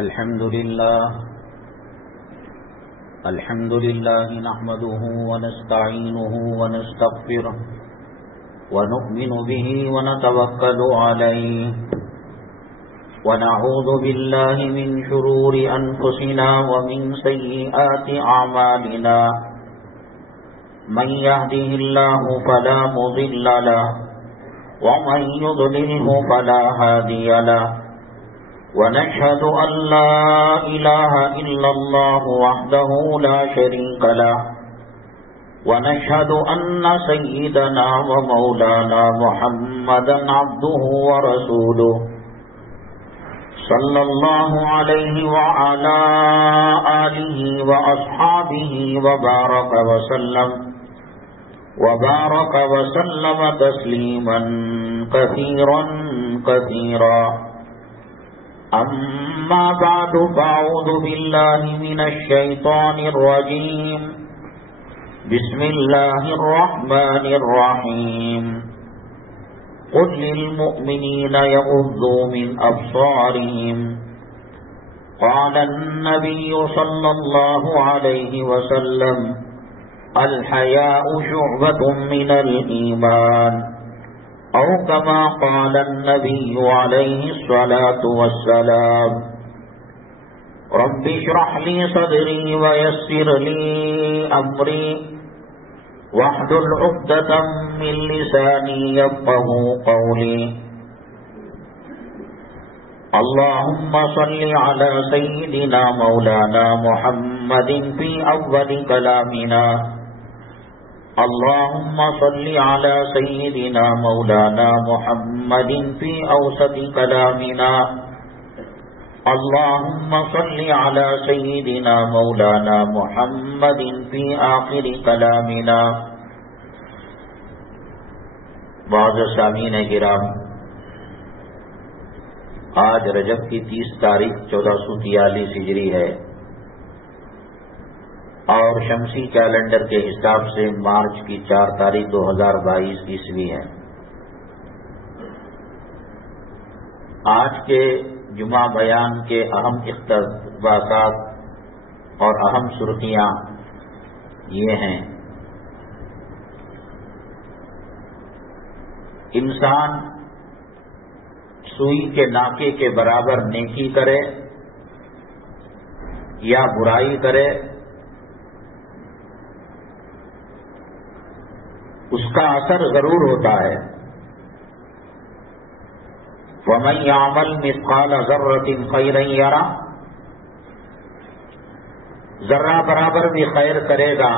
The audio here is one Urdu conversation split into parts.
الحمد لله نحمده ونستعينه ونستغفره ونؤمن به ونتوكل عليه ونعوذ بالله من شرور أنفسنا ومن سيئات أعمالنا من يهده الله فلا مضل له ومن يضلله فلا هادي له ونشهد أن لا إله إلا الله وحده لا شريك له ونشهد أن سيدنا ومولانا محمدا عبده ورسوله صلى الله عليه وعلى آله وأصحابه وبارك وسلم تسليما كثيرا كثيرا. أما بعد فأعوذ بالله من الشيطان الرجيم. بسم الله الرحمن الرحيم. قل للمؤمنين يغضوا من أبصارهم. قال النبي صلى الله عليه وسلم الحياء شعبة من الإيمان أو كما قال النبي عليه الصلاة والسلام. رب اشرح لي صدري ويسر لي أمري واحلل عقدة من لساني يفقهوا قولي. اللهم صل على سيدنا مولانا محمد في أول كلامنا. اللهم صل على سيدنا مولانا محمد في أوسط كلامنا. اللهم صل على سيدنا مولانا محمد في آخر كلامنا. معزز سامعین کرام، آج رجب کی 30 تاریخ 1443 ہجری ہے اور شمسی کیلنڈر کے حساب سے مارچ کی 4 تاریخ 2022 عیسوی ہے. آج کے جمعہ بیان کے اہم اقتباسات اور اہم سرخیاں یہ ہیں: انسان سوئی کے ناکے کے برابر نیکی کرے یا برائی کرے، اس کا اثر ضرور ہوتا ہے. وَمَن يَعْمَلْ مِثْقَالَ ذَرَّةٍ خَيْرًا يَرَهُ. ذرہ برابر بھی خیر کرے گا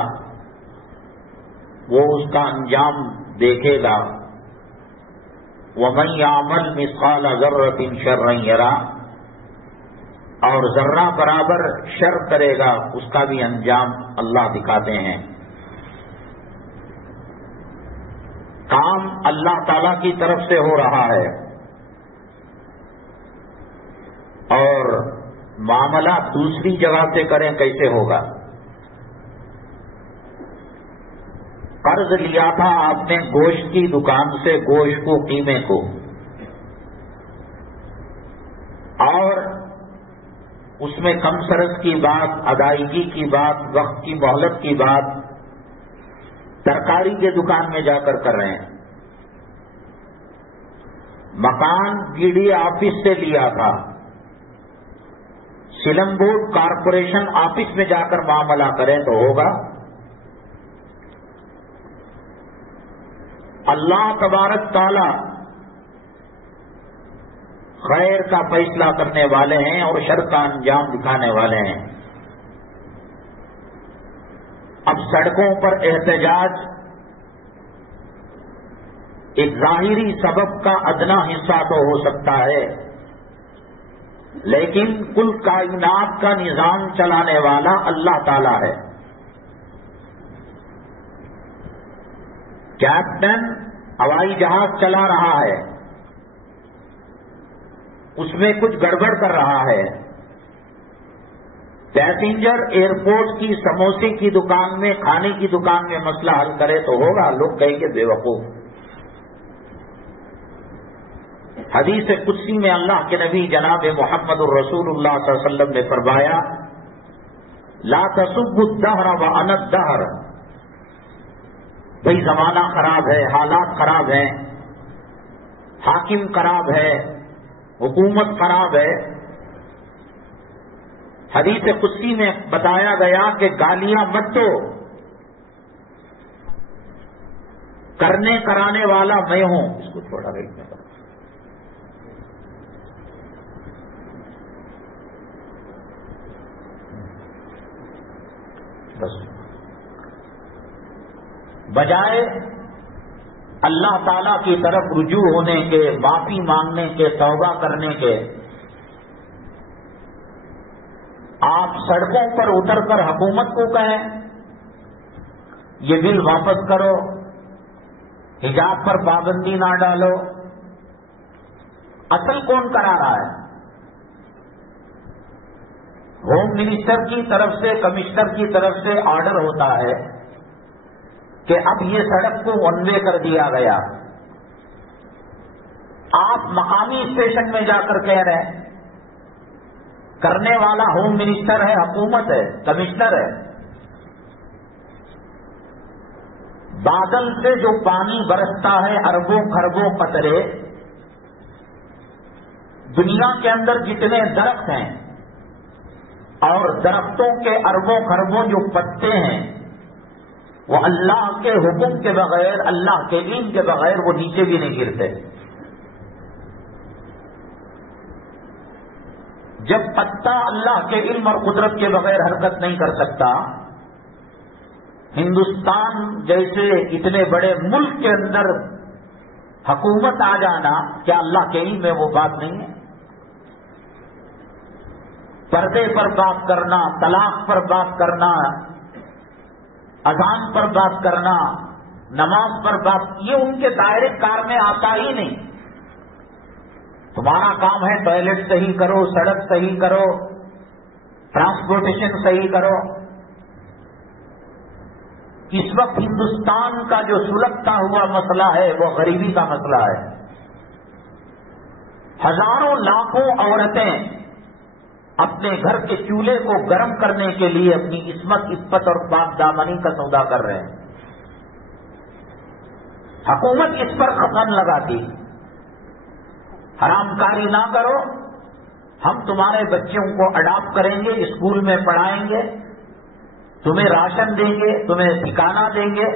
وہ اس کا انجام دیکھے گا. وَمَن يَعْمَلْ مِثْقَالَ ذَرَّةٍ شَرًّا يَرَهُ. اور ذرہ برابر شر کرے گا اس کا بھی انجام اللہ دکھاتے ہیں. کام اللہ تعالی کی طرف سے ہو رہا ہے اور معاملہ دوسری جگہ سے کریں کیسے ہوگا؟ قرض لیا تھا آپ نے گوشت کی دکان سے گوشت کو قیمے کو، اور اس میں کم سرد کی بات، ادائیگی کی بات، وقت کی مہلت کی بات ترکاری کے دکان میں جا کر رہے ہیں. مکان بی ڈی آفس سے لیا تھا، سلم بورڈ کارپوریشن آفس میں جا کر معاملہ کریں تو ہوگا. اللہ تبارک تعالی خیر کا فیصلہ کرنے والے ہیں اور شر کا انجام دکھانے والے ہیں. اب سڑکوں پر احتجاج ایک ظاہری سبب کا ادنا حصہ تو ہو سکتا ہے، لیکن کل کائنات کا نظام چلانے والا اللہ تعالی ہے. کیپٹن ہوائی جہاز چلا رہا ہے، اس میں کچھ گڑبڑ کر رہا ہے. پیسنجر ایئرپورٹ کی سموسے کی دکان میں، کھانے کی دکان میں مسئلہ حل کرے تو ہوگا. لوگ کہیں گے بے وقوف. حدیث قدسی میں اللہ کے نبی جناب محمد الرسول اللہ صلی اللہ علیہ وسلم نے فرمایا لا تسبوا الدہر وانا الدہر، بھئی زمانہ خراب ہے، حالات خراب ہیں، حاکم خراب ہے، حکومت خراب ہے۔ حدیث قدسی میں بتایا گیا کہ گالیاں مت دو، کرنے کرانے والا میں ہوں۔ اس کو تھوڑا ریٹ میں کرو۔ بجائے اللہ تعالی کی طرف رجوع ہونے کے، معافی مانگنے کے، توبہ کرنے کے، آپ سڑکوں پر اتر کر حکومت کو کہیں یہ بل واپس کرو، حجاب پر پابندی نہ ڈالو۔ اصل کون کرا رہا ہے؟ ہوم منسٹر کی طرف سے، کمشنر کی طرف سے آرڈر ہوتا ہے کہ اب یہ سڑک کو ون وے کر دیا گیا۔ آپ مقامی اسٹیشن میں جا کر کہہ رہے ہیں، کرنے والا ہوم منسٹر ہے، حکومت ہے، کمشنر ہے۔ بادل سے جو پانی برستا ہے، اربوں خربوں قطرے، دنیا کے اندر جتنے درخت ہیں اور درختوں کے اربوں خربوں جو پتے ہیں، وہ اللہ کے حکم کے بغیر، اللہ کے علم کے بغیر وہ نیچے بھی نہیں گرتے۔ جب پتا اللہ کے علم اور قدرت کے بغیر حرکت نہیں کر سکتا، ہندوستان جیسے اتنے بڑے ملک کے اندر حکومت آ جانا کیا اللہ کے علم میں وہ بات نہیں ہے؟ پردے پر بات کرنا، طلاق پر بات کرنا، اذان پر بات کرنا، نماز پر بات، یہ ان کے دائرے کار میں آتا ہی نہیں۔ تمہارا کام ہے ٹوائلٹ صحیح کرو، سڑک صحیح کرو، ٹرانسپورٹیشن صحیح کرو۔ اس وقت ہندوستان کا جو سلگتا ہوا مسئلہ ہے وہ غریبی کا مسئلہ ہے۔ ہزاروں لاکھوں عورتیں اپنے گھر کے چولہے کو گرم کرنے کے لیے اپنی عصمت، عفت اور پاک دامنی کا سودا کر رہے ہیں۔ حکومت اس پر خفن لگاتی، حرام کاری نہ کرو، ہم تمہارے بچوں کو اڈاپٹ کریں گے، اسکول میں پڑھائیں گے، تمہیں راشن دیں گے، تمہیں ٹھکانہ دیں گے،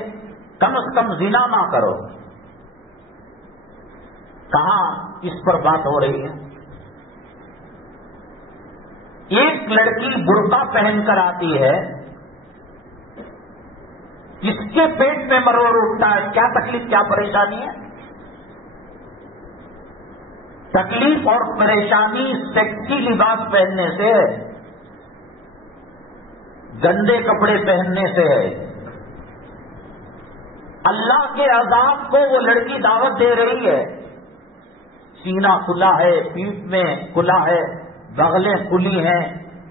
کم از کم زنا نہ کرو۔ کہاں اس پر بات ہو رہی ہے؟ ایک لڑکی برقع پہن کر آتی ہے، کس کے پیٹ میں مروڑ اٹھتا ہے؟ کیا تکلیف، کیا پریشانی ہے؟ تکلیف اور پریشانی سیکسی لباس پہننے سے، گندے کپڑے پہننے سے ہے۔ اللہ کے عذاب کو وہ لڑکی دعوت دے رہی ہے۔ سینہ کھلا ہے، پیٹھ میں کھلا ہے، بغلیں کھلی ہیں،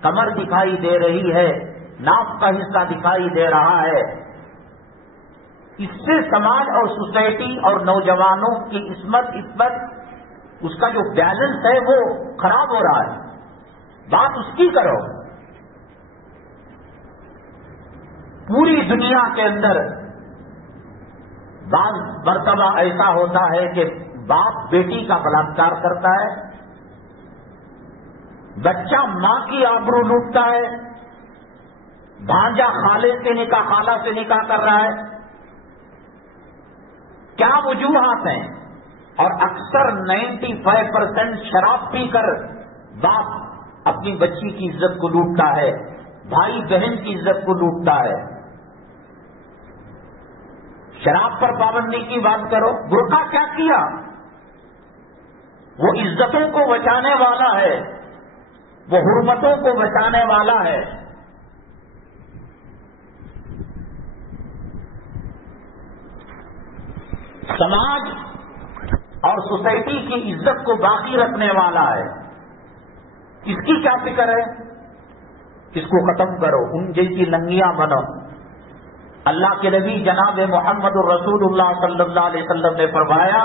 کمر دکھائی دے رہی ہے، ناف کا حصہ دکھائی دے رہا ہے۔ اس سے سماج اور سوسائٹی اور نوجوانوں کی عصمت، اس کا جو بیلنس ہے وہ خراب ہو رہا ہے۔ بات اس کی کرو۔ پوری دنیا کے اندر بعض مرتبہ ایسا ہوتا ہے کہ باپ بیٹی کا بلاತ್ಕಾರ کرتا ہے، بچہ ماں کی آبرو لوٹتا ہے، بھانجا خالے سے نکاح، خالہ سے نکاح کر رہا ہے۔ کیا وجوہات ہیں؟ اور اکثر 95% شراب پی کر باپ اپنی بچی کی عزت کو لوٹتا ہے، بھائی بہن کی عزت کو لوٹتا ہے۔ شراب پر پابندی کی بات کرو۔ برقع کیا کیا؟ وہ عزتوں کو بچانے والا ہے، وہ حرمتوں کو بچانے والا ہے۔ سماج اور سوسائٹی کی عزت کو باقی رکھنے والا ہے۔ اس کی کیا فکر ہے؟ اس کو ختم کرو، ان جیسی لنگیاں بنو۔ اللہ کے نبی جناب محمد الرسول اللہ صلی اللہ علیہ وسلم نے فرمایا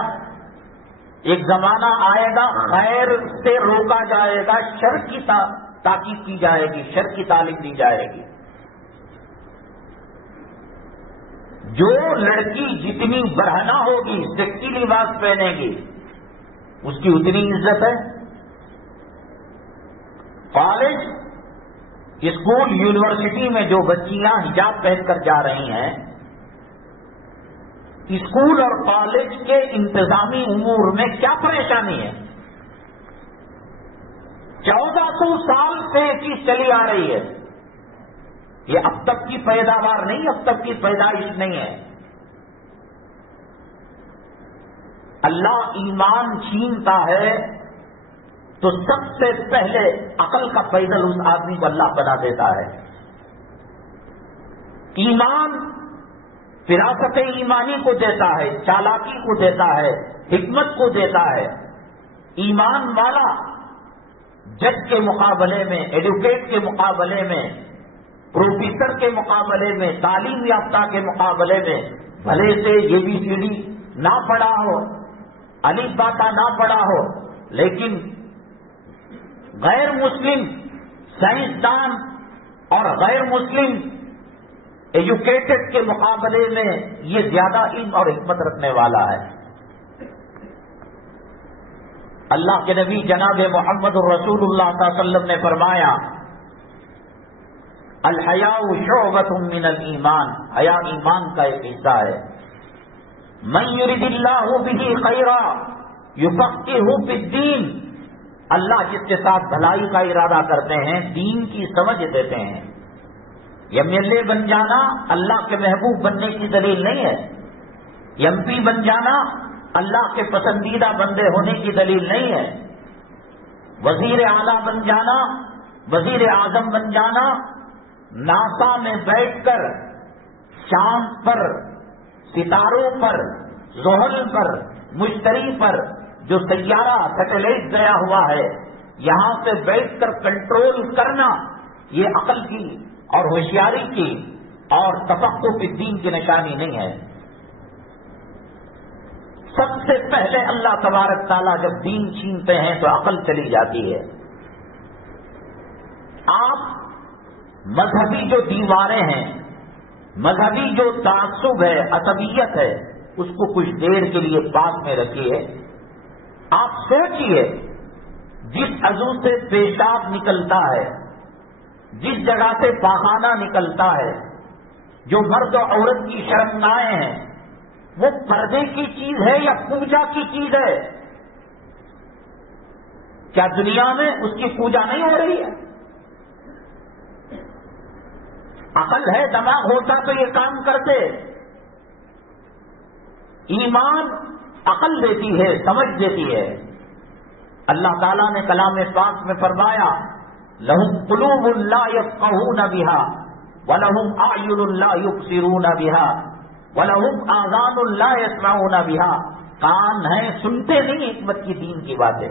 ایک زمانہ آئے گا خیر سے روکا جائے گا، شر کی تاکید کی جائے گی، شر کی تعلیم دی جائے گی۔ جو لڑکی جتنی برہنہ ہوگی، سیکسی لباس پہنے گی، اس کی اتنی عزت ہے۔ کالج، اسکول، یونیورسٹی میں جو بچیاں حجاب پہن کر جا رہی ہیں، اسکول اور کالج کے انتظامی امور میں کیا پریشانی ہے؟ 1400 سال سے یہ چیز چلی آ رہی ہے۔ یہ اب تک کی پیداوار نہیں، اب تک کی پیدائش نہیں ہے۔ اللہ ایمان چھینتا ہے تو سب سے پہلے عقل کا پیدل اس آدمی کو اللہ بنا دیتا ہے۔ ایمان فراست ایمانی کو دیتا ہے، چالاکی کو دیتا ہے، حکمت کو دیتا ہے۔ ایمان والا جج کے مقابلے میں، ایڈوکیٹ کے مقابلے میں، پروفیسر کے مقابلے میں، تعلیم یافتہ کے مقابلے میں بھلے سے یہ بھی سیڑھی نہ پڑھا ہو، الف باتا نہ پڑھا ہو، لیکن غیر مسلم سائنسدان اور غیر مسلم ایجوکیٹڈ کے مقابلے میں یہ زیادہ علم اور حکمت رکھنے والا ہے۔ اللہ کے نبی جناب محمد رسول اللہ صلی اللہ علیہ وسلم نے فرمایا، الحیاء شعبۃ من الایمان، حیا ایمان کا ایک حصہ ہے۔ من یرد اللہ بہ خیرا یفقہہ فی الدین، اللہ جس کے ساتھ بھلائی کا ارادہ کرتے ہیں دین کی سمجھ دیتے ہیں۔ ایم ایل اے بن جانا اللہ کے محبوب بننے کی دلیل نہیں ہے، ایم پی بن جانا اللہ کے پسندیدہ بندے ہونے کی دلیل نہیں ہے، وزیر اعلیٰ بن جانا، وزیر اعظم بن جانا، ناسا میں بیٹھ کر چاند پر، ستاروں پر، زحل پر، مشتری پر جو سیارہ سیٹلائٹ گیا ہوا ہے، یہاں سے بیٹھ کر کنٹرول کرنا، یہ عقل کی اور ہوشیاری کی اور تفقہ فی الدین کی نشانی نہیں ہے۔ سب سے پہلے اللہ تبارک تعالیٰ جب دین چھینتے ہیں تو عقل چلی جاتی ہے۔ آپ مذہبی جو دیواریں ہیں، مذہبی جو تعصب ہے، عصبیت ہے، اس کو کچھ دیر کے لیے پاس میں رکھیے۔ آپ سوچئے جس عضو سے پیشاب نکلتا ہے، جس جگہ سے پاخانہ نکلتا ہے، جو مرد و عورت کی شرمگاہیں ہیں، وہ پردے کی چیز ہے یا پوجا کی چیز ہے؟ کیا دنیا میں اس کی پوجا نہیں ہو رہی ہے؟ عقل ہے، دماغ ہوتا تو یہ کام کرتے۔ ایمان عقل دیتی ہے، سمجھ دیتی ہے۔ اللہ تعالیٰ نے کلام پاک میں فرمایا، لہم قلوب لا یفقہون بہا ولہم اعین لا یبصرون بہا ولہم آذان لا یسمعون بہا۔ کان ہیں سنتے نہیں حکمت کی دین کی باتیں،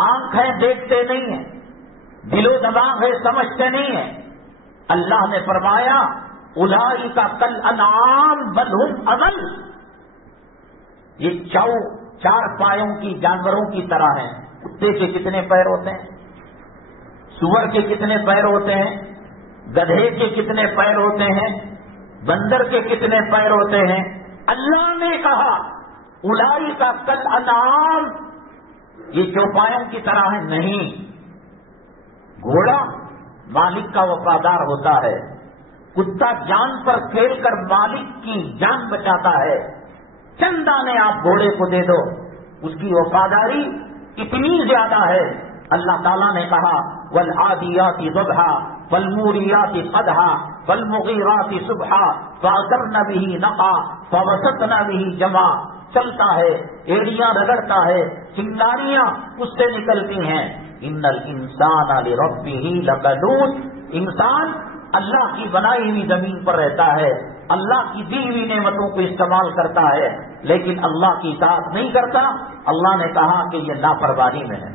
آنکھ ہے دیکھتے نہیں ہیں، دل و دماغ ہے سمجھتے نہیں ہیں۔ اللہ نے فرمایا اولئک کالانعام بل ہم اضل، یہ چار پایوں کی جانوروں کی طرح ہیں۔ کتے کے کتنے پیر ہوتے ہیں؟ سور کے کتنے پیر ہوتے ہیں؟ گدھے کے کتنے پیر ہوتے ہیں؟ بندر کے کتنے پیر ہوتے ہیں؟ اللہ نے کہا اولئک کالانعام، یہ چوپایوں کی طرح ہے نہیں۔ گھوڑا مالک کا وفادار ہوتا ہے، کتا جان پر کھیل کر مالک کی جان بچاتا ہے۔ چند دانے آپ گھوڑے کو دے دو، اس کی وفاداری اتنی زیادہ ہے۔ اللہ تعالیٰ نے کہا والعادیات ضبحا والموریات قدحا والمغیرات صبحا فاثرن به نقعا فوسطن به جمعا، چلتا ہے، ایڑیاں رگڑتا ہے، چنگاریاں اس سے نکلتی ہیں۔ ان الانسان لربه لقنوط، انسان اللہ کی بنائی ہوئی زمین پر رہتا ہے، اللہ کی دی ہوئی نعمتوں کو استعمال کرتا ہے، لیکن اللہ کی اطاعت نہیں کرتا۔ اللہ نے کہا کہ یہ لاپرواہی میں ہے۔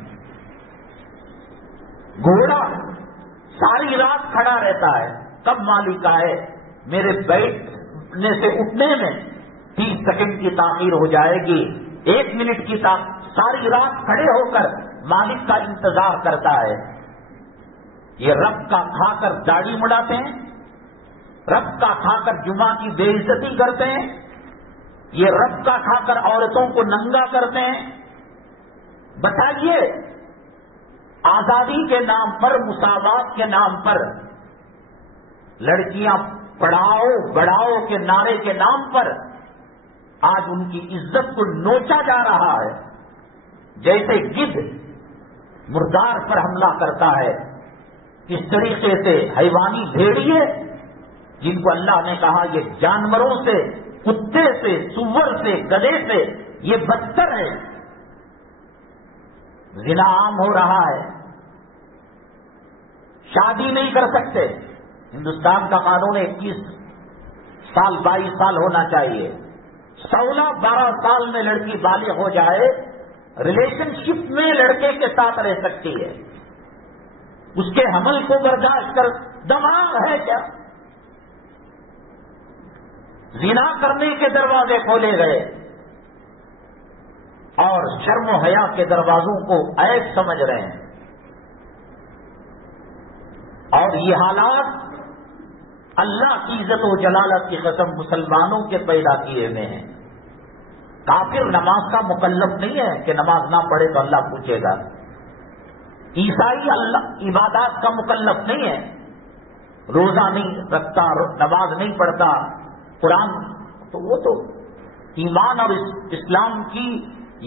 گھوڑا ساری رات کھڑا رہتا ہے، کب مالک آئے، میرے بیٹھنے سے اٹھنے میں 30 سیکنڈ کی تاخیر ہو جائے گی، 1 منٹ کی ساری رات کھڑے ہو کر مالک کا انتظار کرتا ہے. یہ رب کا کھا کر داڑھی مڑاتے ہیں, رب کا کھا کر جمعہ کی بے عزتی کرتے ہیں, یہ رب کا کھا کر عورتوں کو ننگا کرتے ہیں. بتائیے, آزادی کے نام پر, مساوات کے نام پر, لڑکیاں پڑھاؤ بڑھاؤ کے نعرے کے نام پر آج ان کی عزت کو نوچا جا رہا ہے. جیسے گدھ مردار پر حملہ کرتا ہے, اس طریقے سے حیوانی بھیڑیے جن کو اللہ نے کہا یہ جانوروں سے, کتے سے, سور سے, گدھے سے یہ بدتر ہے. زنا عام ہو رہا ہے, شادی نہیں کر سکتے. ہندوستان کا قانون 21 سال 22 سال ہونا چاہیے. 16-12 سال میں لڑکی بالغ ہو جائے, ریلیشن شپ میں لڑکے کے ساتھ رہ سکتی ہے. اس کے حمل کو برداشت کر, دماغ ہے کیا؟ زنا کرنے کے دروازے کھولے گئے اور شرم و حیا کے دروازوں کو عیب سمجھ رہے ہیں. اور یہ حالات اللہ کی عزت و جلالت کی قسم مسلمانوں کے پیدا کیے ہوئے ہیں. کافر نماز کا مکلف نہیں ہے کہ نماز نہ پڑھے تو اللہ پوچھے گا. عیسائی اللہ عبادات کا مکلف نہیں ہے, روزہ نہیں رکھتا, نماز نہیں پڑھتا, قرآن, تو وہ تو ایمان اور اسلام کی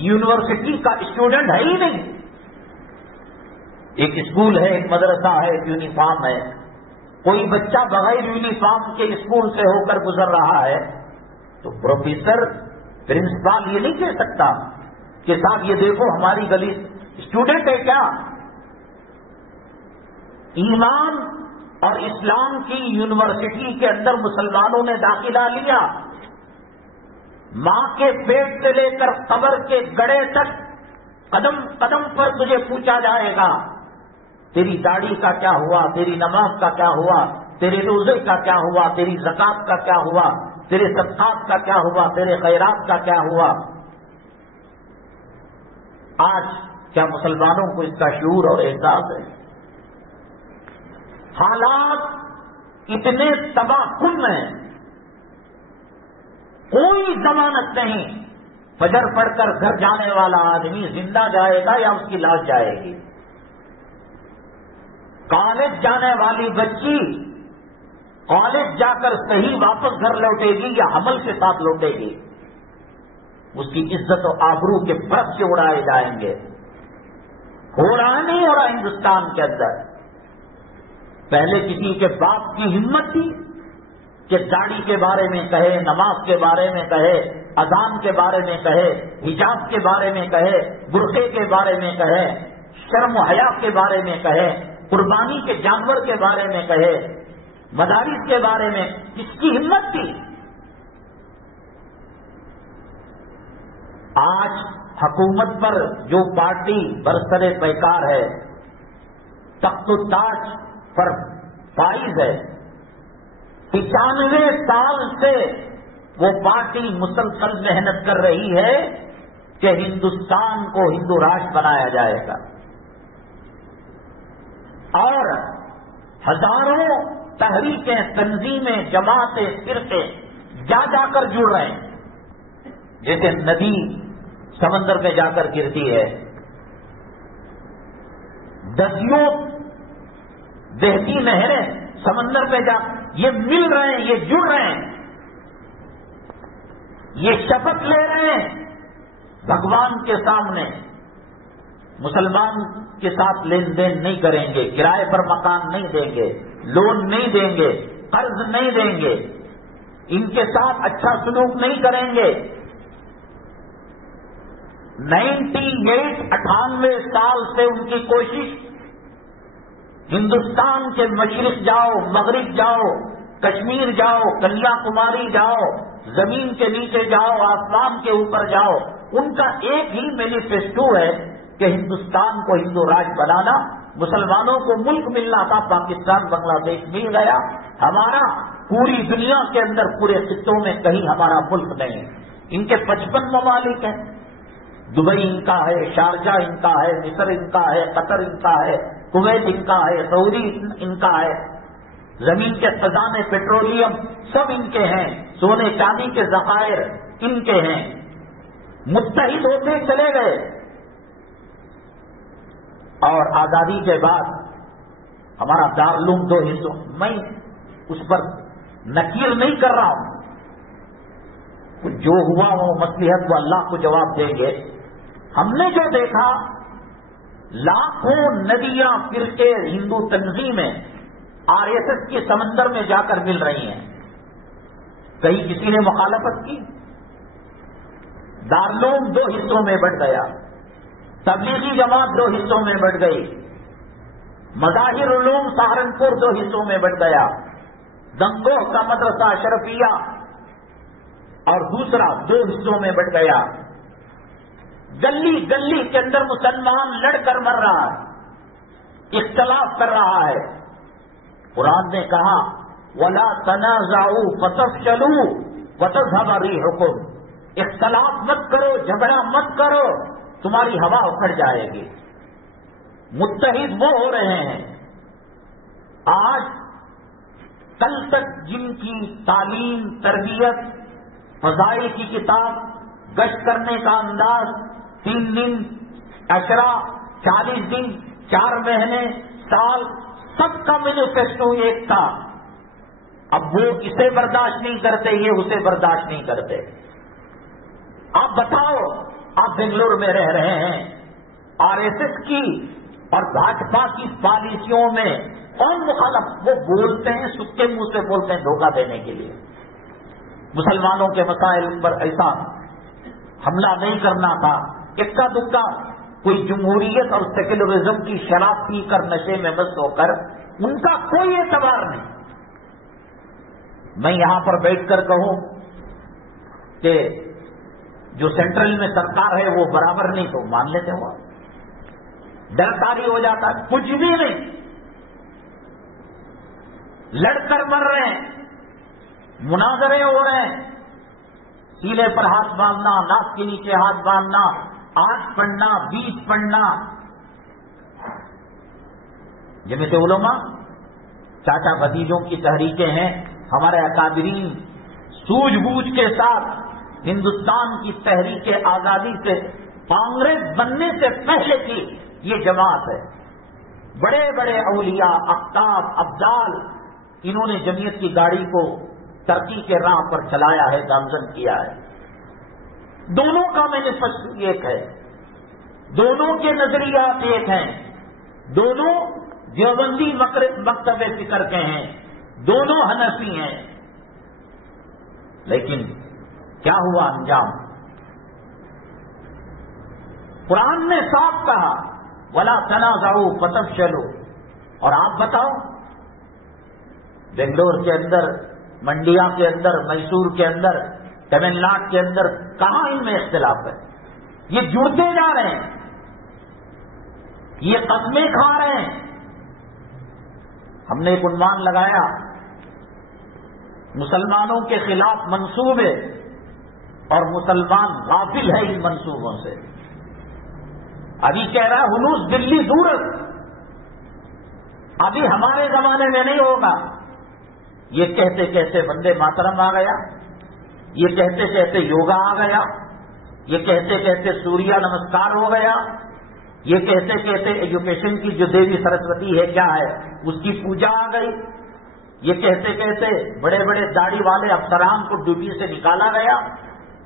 یونیورسٹی کا اسٹوڈنٹ ہے ہی نہیں. ایک اسکول ہے, ایک مدرسہ ہے, ایک یونیفارم ہے. کوئی بچہ بغیر یونیفارم کے اسکول سے ہو کر گزر رہا ہے تو پروفیسر, پرنسپال یہ نہیں کہہ سکتا کہ صاحب یہ دیکھو ہماری گلی اسٹوڈنٹ ہے کیا. ایمان اور اسلام کی یونیورسٹی کے اندر مسلمانوں نے داخلہ لیا. ماں کے پیٹ سے لے کر قبر کے گڑے تک قدم قدم پر تجھے پوچھا جائے گا تیری داڑھی کا کیا ہوا, تیری نماز کا کیا ہوا, تیرے روزے کا کیا ہوا, تیری زکات کا کیا ہوا, تیرے صدقات کا کیا ہوا, تیرے خیرات کا کیا ہوا. آج کیا مسلمانوں کو اس کا شعور اور احساس ہے؟ حالات اتنے تباہ کن ہیں, کوئی ضمانت نہیں. فجر پڑھ کر گھر جانے والا آدمی زندہ جائے گا یا اس کی لاش جائے گی. کالج جانے والی بچی کالج جا کر صحیح واپس گھر لوٹے گی یا حمل کے ساتھ لوٹے گی. اس کی عزت و آبرو کے برف سے اڑائے جائیں گے. ہو رہا نہیں ہو رہا ہندوستان کے اندر. پہلے کسی کے باپ کی ہمت تھی کہ داڑھی کے بارے میں کہے, نماز کے بارے میں کہے, اذان کے بارے میں کہے, حجاب کے بارے میں کہے, برقعے کے بارے میں کہے, شرم و حیا کے بارے میں کہے, قربانی کے جانور کے بارے میں کہے, مدارس کے بارے میں کس کی ہمت تھی؟ آج حکومت پر جو پارٹی برسر پیکار ہے, تخت و تاج پر فائز ہے, 95 سال سے وہ پارٹی مسلسل محنت کر رہی ہے کہ ہندوستان کو ہندو راج بنایا جائے گا. اور ہزاروں تحریکیں, تنظیمیں, جماعتیں, فرقے جا جا کر جڑ رہے ہیں. جیسے ندی سمندر میں جا کر گرتی ہے, دسیوں بہتی نہریں سمندر میں جا, یہ مل رہے ہیں, یہ جڑ رہے ہیں, یہ شپث لے رہے ہیں بھگوان کے سامنے. مسلمان کے ساتھ لین دین نہیں کریں گے, کرائے پر مکان نہیں دیں گے, لون نہیں دیں گے, قرض نہیں دیں گے, ان کے ساتھ اچھا سلوک نہیں کریں گے. 98 سال سے ان کی کوشش, ہندوستان کے مشرق جاؤ, مغرب جاؤ, کشمیر جاؤ, کنیا کماری جاؤ, زمین کے نیچے جاؤ, آسمان کے اوپر جاؤ, ان کا ایک ہی مینیفیسٹو ہے کہ ہندوستان کو ہندو راج بنانا. مسلمانوں کو ملک ملنا تھا, پاکستان بنگلہ دیش مل گیا. ہمارا پوری دنیا کے اندر پورے خطوں میں کہیں ہمارا ملک نہیں. ان کے 55 ممالک ہیں, دبئی ان کا ہے، شارجہ ان کا ہے، مصر ان کا ہے، قطر ان کا ہے، کویت ان کا ہے، سعودی ان کا ہے، زمین کے خزانے پیٹرولیم سب ان کے ہیں، سونے چاندی کے ذخائر ان کے ہیں. متحد ہوتے چلے گئے. اور آزادی کے بعد ہمارا دارالعلوم 2 حصوں، میں اس پر نکیر نہیں کر رہا ہوں، جو ہوا وہ مصلحت وہ اللہ کو جواب دیں گے. ہم نے جو دیکھا لاکھوں ندیاں فرقے ہندو تنظیمیں RSS کے سمندر میں جا کر مل رہی ہیں. کہیں کسی نے مخالفت کی؟ دارالعلوم 2 حصوں میں بٹ گیا، تبلیغی جماعت 2 حصوں میں بٹ گئی، مظاہر علوم سہارنپور 2 حصوں میں بٹ گیا، گنگوہ کا مدرسہ اشرفیہ اور دوسرا 2 حصوں میں بٹ گیا. گلی گلی کے اندر مسلمان لڑ کر مر رہا ہے، اختلاف کر رہا ہے. قرآن نے کہا وَلَا تَنَازَعُوا فَتَفْشَلُوا وَتَذْهَبَ رِيحُكُمْ، اختلاف مت کرو، جھگڑا مت کرو، تمہاری ہوا اکھڑ جائے گی. متحد وہ ہو رہے ہیں. آج کل تک جن کی تعلیم، تربیت، فضائل کی کتاب، گشت کرنے کا انداز، 3 دن، عشرہ، 40 دن، 4 مہینے، سال، سب کا مینیفیسٹو ایک تھا. اب وہ اسے برداشت نہیں کرتے، یہ اسے برداشت نہیں کرتے. آپ بتاؤ، آپ بنگلور میں رہ رہے ہیں، RSS کی اور بھاجپا کی پالیسیوں میں کون مخالف؟ وہ بولتے ہیں، سکے منہ سے بولتے ہیں دھوکہ دینے کے لیے. مسلمانوں کے مسائل پر ایسا حملہ نہیں کرنا تھا. اکا دکا کوئی جمہوریت اور سیکولرزم کی شراب پی کر نشے میں مست ہو کر ان کا کوئی اعتبار نہیں. میں یہاں پر بیٹھ کر کہوں کہ جو سینٹرل میں سرکار ہے وہ برابر نہیں تو مان لیتے ہو، ڈر تاری ہو جاتا ہے. کچھ بھی نہیں، لڑ کر مر رہے ہیں، مناظرے ہو رہے ہیں، سینے پر ہاتھ باندھنا، ناک کے نیچے ہاتھ باندھنا، 8 پڑھنا، 20 پڑھنا. جمعیت علماء چاچا بھتیجوں کی تحریکیں ہیں. ہمارے اکابرین سوجھ بوجھ کے ساتھ ہندوستان کی تحریک آزادی سے کانگریس بننے سے پہلے کی یہ جماعت ہے. بڑے بڑے اولیاء، اقطاب، ابدال، انہوں نے جمعیت کی گاڑی کو ترقی کے راہ پر چلایا ہے، گامزن کیا ہے. دونوں کا مینیفیسٹو ایک ہے، دونوں کے نظریات ایک ہیں، دونوں دیوبندی مکتب فکر کے ہیں، دونوں حنفی ہیں. لیکن کیا ہوا انجام؟ قرآن نے صاف کہا وَلَا تَنَازَعُوا فَتَفْشَلُوا. اور آپ بتاؤ، بنگلور کے اندر، منڈیا کے اندر، میسور کے اندر، تمل ناڈو کے اندر کہاں ان میں اختلاف ہے؟ یہ جڑتے جا رہے ہیں، یہ قسمیں کھا رہے ہیں. ہم نے ایک عنوان لگایا مسلمانوں کے خلاف منصوبے، اور مسلمان غافل ہے ان منصوبوں سے. ابھی کہہ رہا ہنوز دلی دورت، ابھی ہمارے زمانے میں نہیں ہوگا. یہ کہتے کہتے وندے ماترم آ گیا، یہ کہتے کہتے یوگا آ گیا، یہ کہتے کہتے سوریہ نمسکار ہو گیا، یہ کہتے کہتے ایجوکیشن کی جو دیوی سرسوتی ہے کیا ہے اس کی پوجا آ گئی، یہ کہتے کہتے بڑے بڑے داڑھی والے افسران کو ڈیوٹی سے نکالا گیا،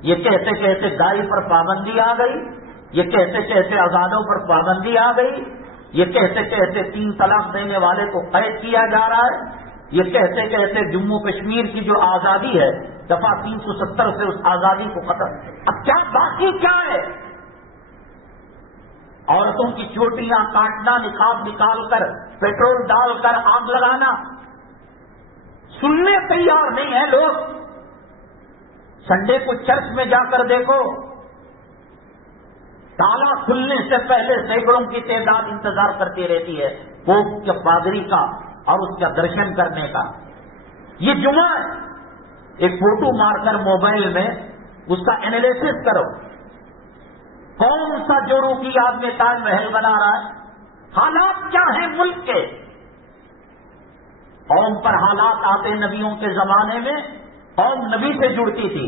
یہ کہتے کہتے گائے پر پابندی آ گئی، یہ کہتے کہتے آزادوں پر پابندی آ گئی، یہ کہتے کہتے 3 طلاق دینے والے کو قید کیا جا رہا ہے، یہ کہتے کہتے جموں کشمیر کی جو آزادی ہے دفعہ 370 سے اس آزادی کو ختم. اب کیا باقی کیا ہے؟ عورتوں کی چوٹیاں کاٹنا، نقاب نکال کر پیٹرول ڈال کر آگ لگانا. سننے تیار نہیں ہے لوگ. سنڈے کو چرچ میں جا کر دیکھو، تالا کھلنے سے پہلے سینکڑوں کی تعداد انتظار کرتی رہتی ہے پوپ کے پادری کا اور اس کا درشن کرنے کا. یہ جمعہ ایک فوٹو مار کر موبائل میں اس کا انالیسس کرو. کون سا جوڑوں کی یاد میں تاج محل بنا رہا ہے؟ حالات کیا ہیں ملک کے؟ قوم پر حالات آتے نبیوں کے زمانے میں قوم نبی سے جڑتی تھی،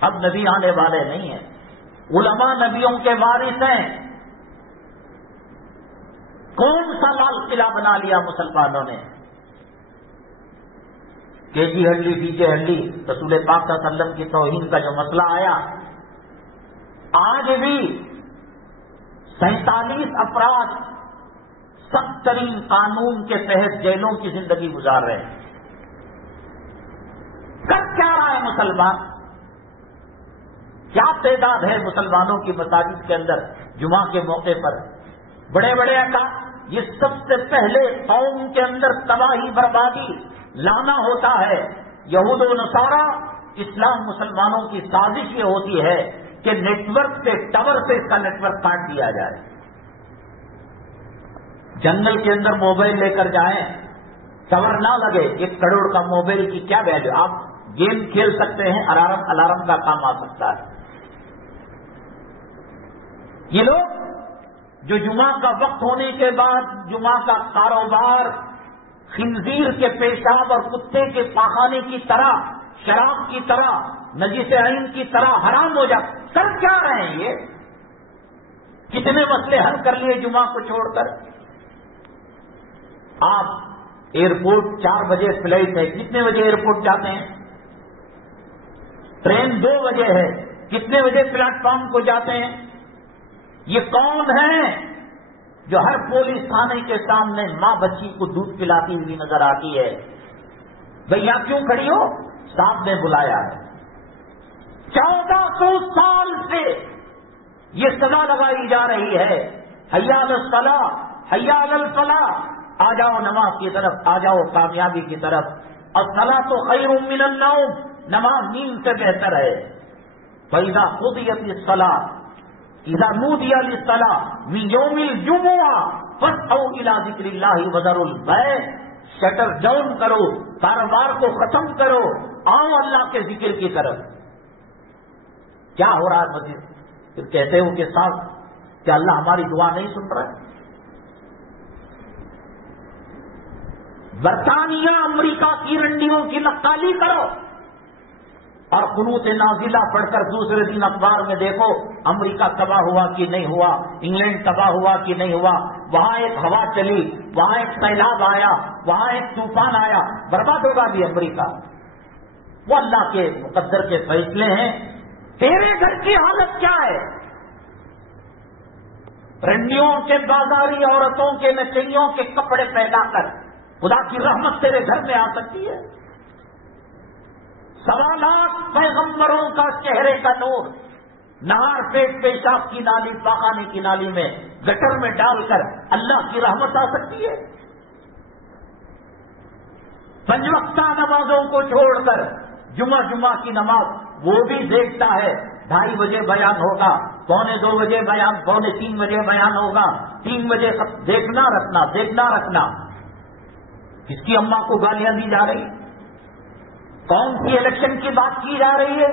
اب نبی آنے والے نہیں ہیں، علماء نبیوں کے وارث ہیں۔ کون سا لال قلعہ بنا لیا مسلمانوں نے؟ کے جی ہڈلی ڈی جے ہڈلی، رسول پاک صلی اللہ علیہ وسلم کی توہین کا جو مسئلہ آیا، آج بھی 47 افراد سخت ترین قانون کے تحت جیلوں کی زندگی گزار رہے ہیں۔ کر کیا رہا ہے مسلمان؟ کیا تعداد ہے مسلمانوں کی مساجد کے اندر جمعہ کے موقع پر؟ بڑے بڑے یہ سب سے پہلے قوم کے اندر تباہی بربادی لانا ہوتا ہے۔ یہود و نصارہ اسلام مسلمانوں کی سازش یہ ہوتی ہے کہ نیٹ ورک سے، ٹاور سے اس کا نیٹ ورک کاٹ دیا جائے۔ جنگل کے اندر موبائل لے کر جائیں، ٹاور نہ لگے، 1 کروڑ کا موبائل کی کیا ویلیو؟ آپ گیم کھیل سکتے ہیں، الارم کا کام آ سکتا ہے۔ یہ لوگ جو جمعہ کا وقت ہونے کے بعد جمعہ کا کاروبار خنزیر کے پیشاب اور کتے کے پاخانے کی طرح، شراب کی طرح، نجس عین کی طرح حرام ہو جائے، کر کیا رہے ہیں؟ یہ کتنے مسئلے حل کر لیے جمعہ کو چھوڑ کر۔ آپ ایئرپورٹ 4 بجے فلائٹ ہے، کتنے بجے ایئرپورٹ جاتے ہیں؟ ٹرین 2 بجے ہے، کتنے بجے پلیٹ فارم کو جاتے ہیں؟ یہ کون ہے جو ہر پولیس تھانے کے سامنے ماں بچی کو دودھ پلاتی ہوئی نظر آتی ہے؟ بھئی یہاں کیوں کھڑی ہو؟ صاحب نے بلایا ہے۔ 1400 سال سے یہ صدا لگائی جا رہی ہے، حی علی الصلاۃ، حی علی الفلاح، آ جاؤ نماز کی طرف، آ جاؤ کامیابی کی طرف۔ الصلاۃ خیر من النوم، نماز نیند سے بہتر ہے۔ فَإِذَا قُضِيَتِ الصَّلَاةُ اذا نودی للصلاۃ من یوم الجمعہ فاسعوا الی ذکر اللہ وذروا البیع، شٹر ڈاؤن کرو، کاروبار کو ختم کرو، آؤ اللہ کے ذکر کی طرف۔ کیا ہو رہا ہے مزید؟ پھر کہتے ہو کہ صاحب کیا اللہ ہماری دعا نہیں سن رہا ہے؟ برطانیہ امریکہ کی رنڈیوں کی نقالی کرو اور قنوت نازلہ پڑھ کر دوسرے دن اخبار میں دیکھو امریکہ تباہ ہوا کہ نہیں ہوا، انگلینڈ تباہ ہوا کہ نہیں ہوا، وہاں ایک ہوا چلی، وہاں ایک سیلاب آیا، وہاں ایک طوفان آیا، برباد ہوگا بھی امریکہ۔ وہ اللہ کے مقدر کے فیصلے ہیں۔ تیرے گھر کی حالت کیا ہے؟ رنڈیوں کے بازاری عورتوں کے نچیوں کے کپڑے پہنا کر خدا کی رحمت تیرے گھر میں آ سکتی ہے؟ 1.25 لاکھ پیغمبروں کا چہرے کا نور نہار پیٹ پیشاب کی نالی، پاخانے کی نالی میں گٹر میں ڈال کر اللہ کی رحمت آ سکتی ہے؟ 5 وقتہ نمازوں کو چھوڑ کر جمعہ کی نماز وہ بھی دیکھتا ہے 2:30 بجے بیان ہوگا، 2:45 بجے بیان، 2:45 بجے بیان ہوگا، 3 بجے دیکھنا رکھنا۔ کس کی اماں کو گالیاں دی جا رہی؟ کون سی الیکشن کی بات کی جا رہی ہے؟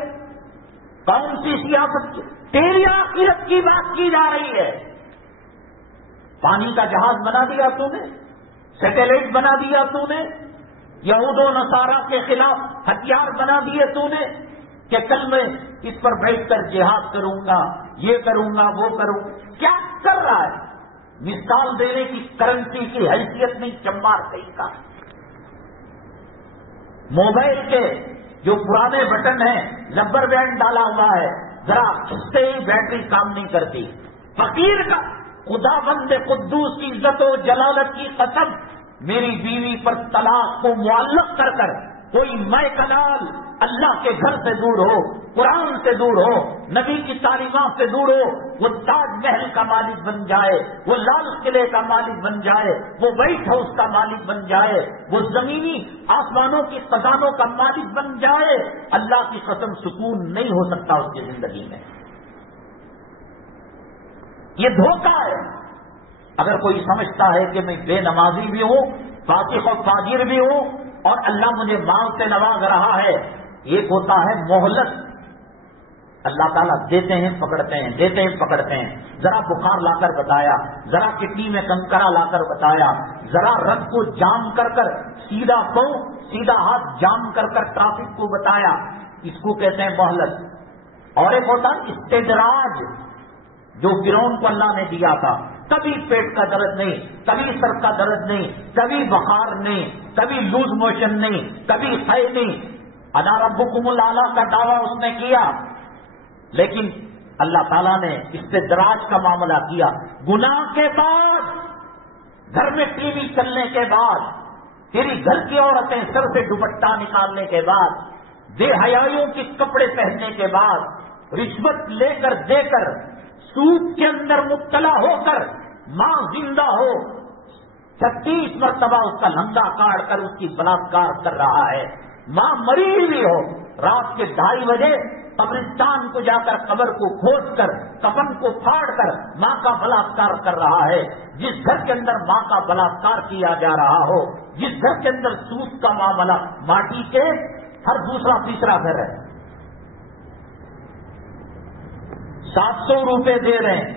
کون سی سیاست کی؟ تیری آخرت کی بات کی جا رہی ہے۔ پانی کا جہاز بنا دیا تو نے، سیٹلائٹ بنا دیا تو نے، یہود و نصارہ کے خلاف ہتھیار بنا دیے تو نے کہ کل میں اس پر بیٹھ کر جہاد کروں گا، یہ کروں گا، وہ کروں گا۔ کیا کر رہا ہے؟ مثال دینے کی کرنسی کی حیثیت نہیں، چمار کہیں کا۔ موبائل کے جو پرانے بٹن ہیں، ربر بینڈ ڈالا ہوا ہے، ذرا کھستے ہی بیٹری کام نہیں کرتی۔ فقیر کا خدا بند قدوس کی عزت و جلالت کی قسم، میری بیوی پر طلاق کو معلق کر کر کوئی میں کلال اللہ کے گھر سے دور ہو، قرآن سے دور ہو، نبی کی تعلیمات سے دور ہو، وہ تاج محل کا مالک بن جائے، وہ لال قلعے کا مالک بن جائے، وہ وائٹ ہاؤس کا مالک بن جائے، وہ زمینی آسمانوں کی خزانوں کا مالک بن جائے، اللہ کی قسم سکون نہیں ہو سکتا اس کی زندگی میں۔ یہ دھوکہ ہے۔ اگر کوئی سمجھتا ہے کہ میں بے نمازی بھی ہوں، فاسق و فاجر بھی ہوں اور اللہ مجھے مال سے نواز رہا ہے، ایک ہوتا ہے مہلت، اللہ تعالیٰ دیتے ہیں پکڑتے ہیں، دیتے ہیں پکڑتے ہیں. ذرا بخار لا کر بتایا، ذرا کڈنی میں کنکڑا لا کر بتایا، ذرا رگ کو جام کر کر سیدھا پاؤں سیدھا ہاتھ جام کر کر ٹرافک کو بتایا. اس کو کہتے ہیں مہلت. اور ایک ہوتا استدراج، جو فرعون کو اللہ نے دیا تھا. کبھی پیٹ کا درد نہیں، کبھی سر کا درد نہیں، کبھی بخار نہیں، کبھی لوز موشن نہیں، کبھی خے نہیں. انا ربکم الاعلی کا دعویٰ اس نے کیا، لیکن اللہ تعالیٰ نے استدراج کا معاملہ کیا. گناہ کے بعد، گھر میں ٹی وی چلنے کے بعد، تیری گھر کی عورتیں سر سے دوپٹہ نکالنے کے بعد، بے حیائیوں کے کپڑے پہننے کے بعد، رشوت لے کر دے کر، سود کے اندر مبتلا ہو کر، ماں زندہ ہو 36 مرتبہ اس کا لنگا کاٹ کر اس کی بلاತ್ಕಾರ کر رہا ہے. ماں مری ہوئی ہو، رات کے 2:30 بجے قبرستان کو جا کر قبر کو کھود کر کفن کو پھاڑ کر ماں کا بلاತ್ಕಾರ کر رہا ہے. جس گھر کے اندر ماں کا بلاತ್ಕಾರ کیا جا رہا ہو، جس گھر کے اندر سود کا معاملہ، ماٹی کے ہر دوسرا تیسرا گھر ہے. 700 روپے دے رہے ہیں،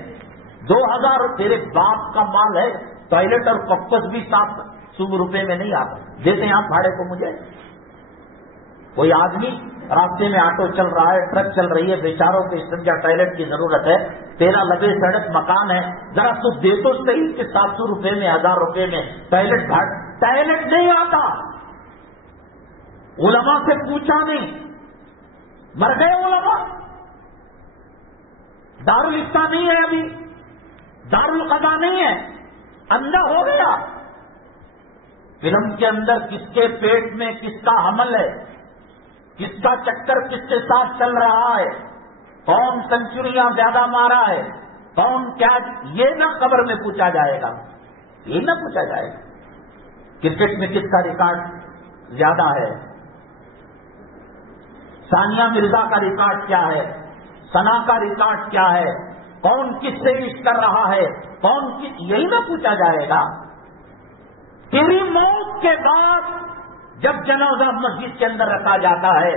2000 تیرے باپ کا مال ہے. ٹوائلٹ اور کپس بھی 700 روپے میں نہیں آتا. دیتے ہیں آپ بھاڑے کو مجھے. کوئی آدمی راستے میں آٹو چل رہا ہے، ٹرک چل رہی ہے، بیچاروں کو استنجا ٹوائلٹ کی ضرورت ہے، تیرا لبے سڑک مکان ہے، ذرا تو دے تو صحیح کہ 700 روپے میں 1000 روپے میں ٹوائلٹ نہیں آتا. علماء سے پوچھا نہیں، مر گئے علماء. دارالفتہ نہیں ہے، ابھی دارالقضا نہیں ہے، اندھا ہو گیا. فلم کے اندر کس کے پیٹ میں کس کا حمل ہے، کس کا چکر کس کے ساتھ چل رہا ہے، کون سنچریاں زیادہ مارا ہے، کون کیا، یہ نہ قبر میں پوچھا جائے گا. یہ نہ پوچھا جائے گا. کرکٹ میں کس کا ریکارڈ زیادہ ہے، ثانیہ مرزا کا ریکارڈ کیا ہے، ثنا کا ریکارڈ کیا ہے، کون کس سے عشق کر رہا ہے، کون کس، یہی نہ پوچھا جائے گا. تیری موت کے بعد جب جنازہ مسجد کے اندر رکھا جاتا ہے،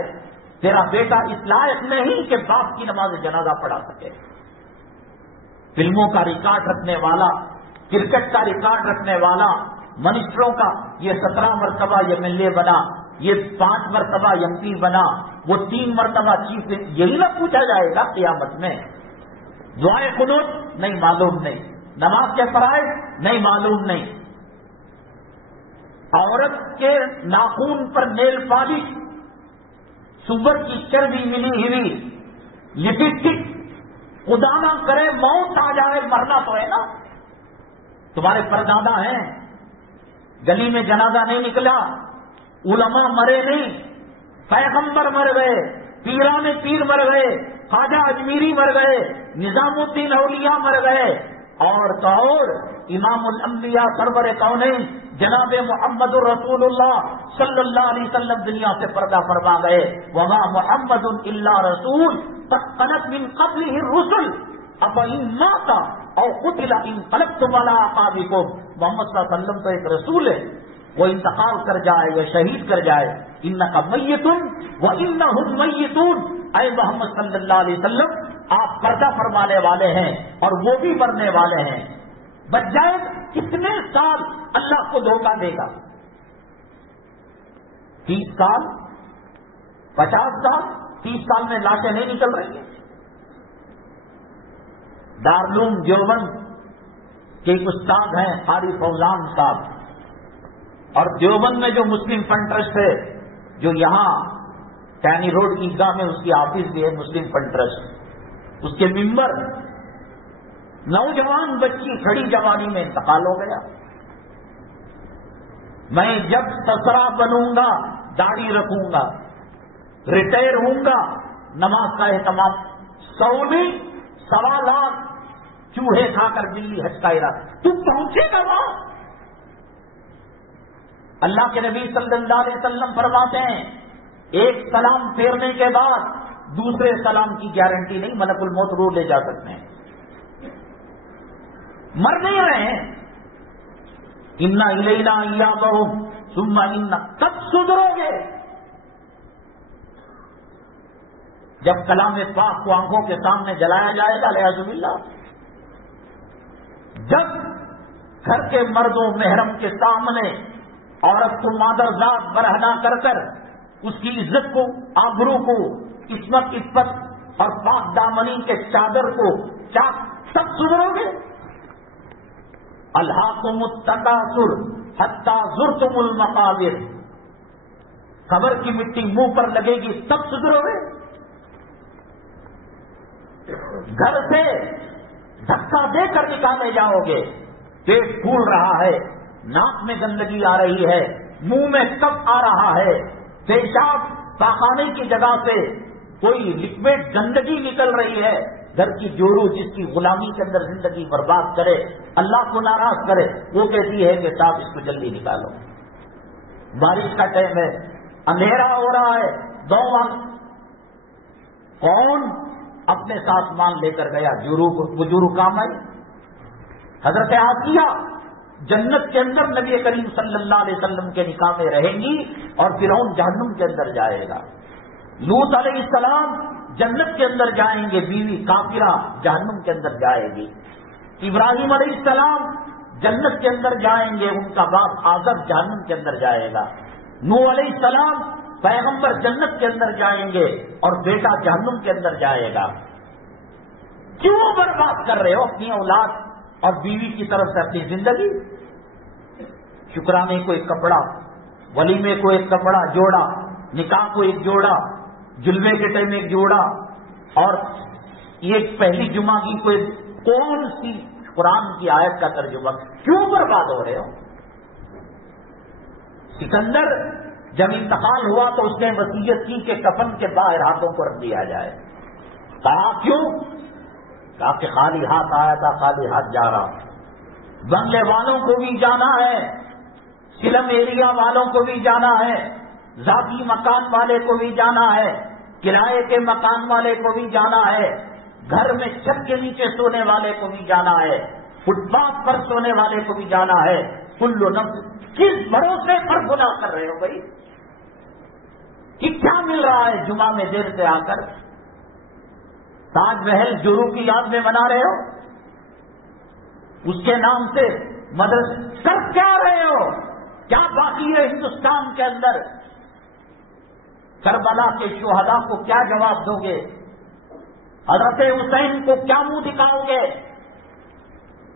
تیرا بیٹا اس لائق نہیں کہ باپ کی نماز جنازہ پڑھا سکے. فلموں کا ریکارڈ رکھنے والا، کرکٹ کا ریکارڈ رکھنے والا، منسٹروں کا یہ 17 مرتبہ ایم ایل اے بنا، یہ 5 مرتبہ ایم پی بنا، وہ 3 مرتبہ چیف، یہی نہ پوچھا جائے گا قیامت میں. دعائے قنوت نہیں معلوم نہیں، نماز کے فرائض نہیں معلوم نہیں، عورت کے ناخون پر نیل پالش، سور کی چربی ملی ہوئی، لپسٹک، خدا نہ کرے موت آ جائے، مرنا تو ہے نا. تمہارے پردادا ہیں، گلی میں جنازہ نہیں نکلا، علماء مرے نہیں، پیغمبر مر گئے، پیران پیر مر گئے، خواجہ اجمیری مر گئے، نظام الدین اولیاء مر گئے، اور تو اور امام الانبیاء سرور کونین جناب محمد الرسول اللہ صلی اللہ علیہ وسلم دنیا سے پردہ فرما گئے. وما محمد الا رسول قد خلت من قبلہ الرسل افإن مات او قتل انقلبتم علی اعقابکم. محمد صلی اللہ علیہ وسلم تو ایک رسول ہے، وہ انتقال کر جائے یا شہید کر جائے، انک میت وانہم میتون. اے محمد صلی اللہ علیہ وسلم، آپ پردہ فرمانے والے ہیں اور وہ بھی مرنے والے ہیں. بچ جائے کتنے سال اللہ کو دھوکہ دے گا؟ 30 سال، 50 سال، 30 سال میں لاشیں نہیں نکل رہی ہیں. دارالعلوم دیوبند کے ایک استاد ہیں قاری فوزان صاحب، اور دیوبند میں جو مسلم فنڈ ٹرسٹ ہے، جو یہاں کینی روڈ عیدگاہ میں اس کی آفس بھی ہے مسلم فنڈ ٹرسٹ، اس کے ممبر نوجوان بچی کھڑی جوانی میں انتقال ہو گیا. میں جب سسرا بنوں گا داڑھی رکھوں گا، ریٹائر ہوں گا، نماز کا اہتمام، 1.25 لاکھ چوہے کھا کر بلی حج کا ارادہ. تو پہنچے گا وہاں؟ اللہ کے نبی صلی اللہ علیہ وسلم فرماتے ہیں ایک سلام پھیرنے کے بعد دوسرے سلام کی گارنٹی نہیں، ملک الموت روح لے جا سکتے ہیں. مر نہیں رہے ہیں. انا الینا ایابہم ثم ان، کب سدھرو گے؟ جب کلام پاک کو آنکھوں کے سامنے جلایا جائے گا والعیاذ باللہ، جب گھر کے مرد و محرم کے سامنے عورت کو مادرزاد برہنہ کر کر اس کی عزت کو، آبرو کو، عصمت عفت اور پاک دامنی کے چادر کو سب سدھرو گے؟ الہاکم التکاثر حتی زرتم المقابر، قبر کی مٹی منہ پر لگے گی تب سدھرو گے؟ گھر سے دھکا دے کر نکالے جاؤ گے، پیٹ پھول رہا ہے، ناک میں گندگی آ رہی ہے، منہ میں کب آ رہا ہے، پیشاب پاخانے کی جگہ سے کوئی لکوڈ گندگی نکل رہی ہے، گھر کی جوڑو جس کی غلامی کے اندر زندگی برباد کرے، اللہ کو ناراض کرے، وہ کہتی ہے کہ صاحب اس کو جلدی نکالو۔ بارش کا ٹائم ہے، اندھیرا ہو رہا ہے، دو وقت کون اپنے ساتھ مال لے کر گیا؟ جورو کام آئی۔ حضرت آسیہ جنت کے اندر نبی کریم صلی اللہ علیہ وسلم کے نکاح میں رہیں گی اور فرعون جہنم کے اندر جائے گا۔ لوط علیہ السلام جنت کے اندر جائیں گے، بیوی کافرہ جہنم کے اندر جائے گی۔ ابراہیم علیہ السلام جنت کے اندر جائیں گے، ان کا باپ آزر جہنم کے اندر جائے گا۔ نوح علیہ السلام پیغمبر جنت کے اندر جائیں گے اور بیٹا جہنم کے اندر جائے گا۔ کیوں برباد کر رہے ہو اپنی اولاد اور بیوی کی طرف سے اپنی زندگی؟ شکرانے کو ایک کپڑا، ولیمے کو ایک کپڑا جوڑا، نکاح کو ایک جوڑا، جلوے کے ٹائم ایک جوڑا، اور یہ پہلی جمعہ کی کوئی کون سی قرآن کی آیت کا ترجمہ؟ کیوں برباد ہو رہے ہو؟ سکندر جب انتقال ہوا تو اس نے وصیت کی کہ کفن کے باہر ہاتھوں کو رکھ دیا جائے۔ کہا کیوں؟ کہا کہ خالی ہاتھ آیا تھا، خالی ہاتھ جا رہا۔ بنگلے والوں کو بھی جانا ہے، سلم ایریا والوں کو بھی جانا ہے، ذاتی مکان والے کو بھی جانا ہے، کرائے کے مکان والے کو بھی جانا ہے، گھر میں چھت کے نیچے سونے والے کو بھی جانا ہے، فٹ پاتھ پر سونے والے کو بھی جانا ہے۔ کل نفس، کس بھروسے پر گناہ کر رہے ہو بھائی؟ کہ کیا مل رہا ہے جمعہ میں دیر سے آ کر؟ تاج محل جورو کی یاد میں بنا رہے ہو، اس کے نام سے مدرسے کر کیا رہے ہو؟ کیا باقی ہے ہندوستان کے اندر؟ کربلا کے شہداء کو کیا جواب دو گے؟ حضرت حسین کو کیا منہ دکھاؤ گے؟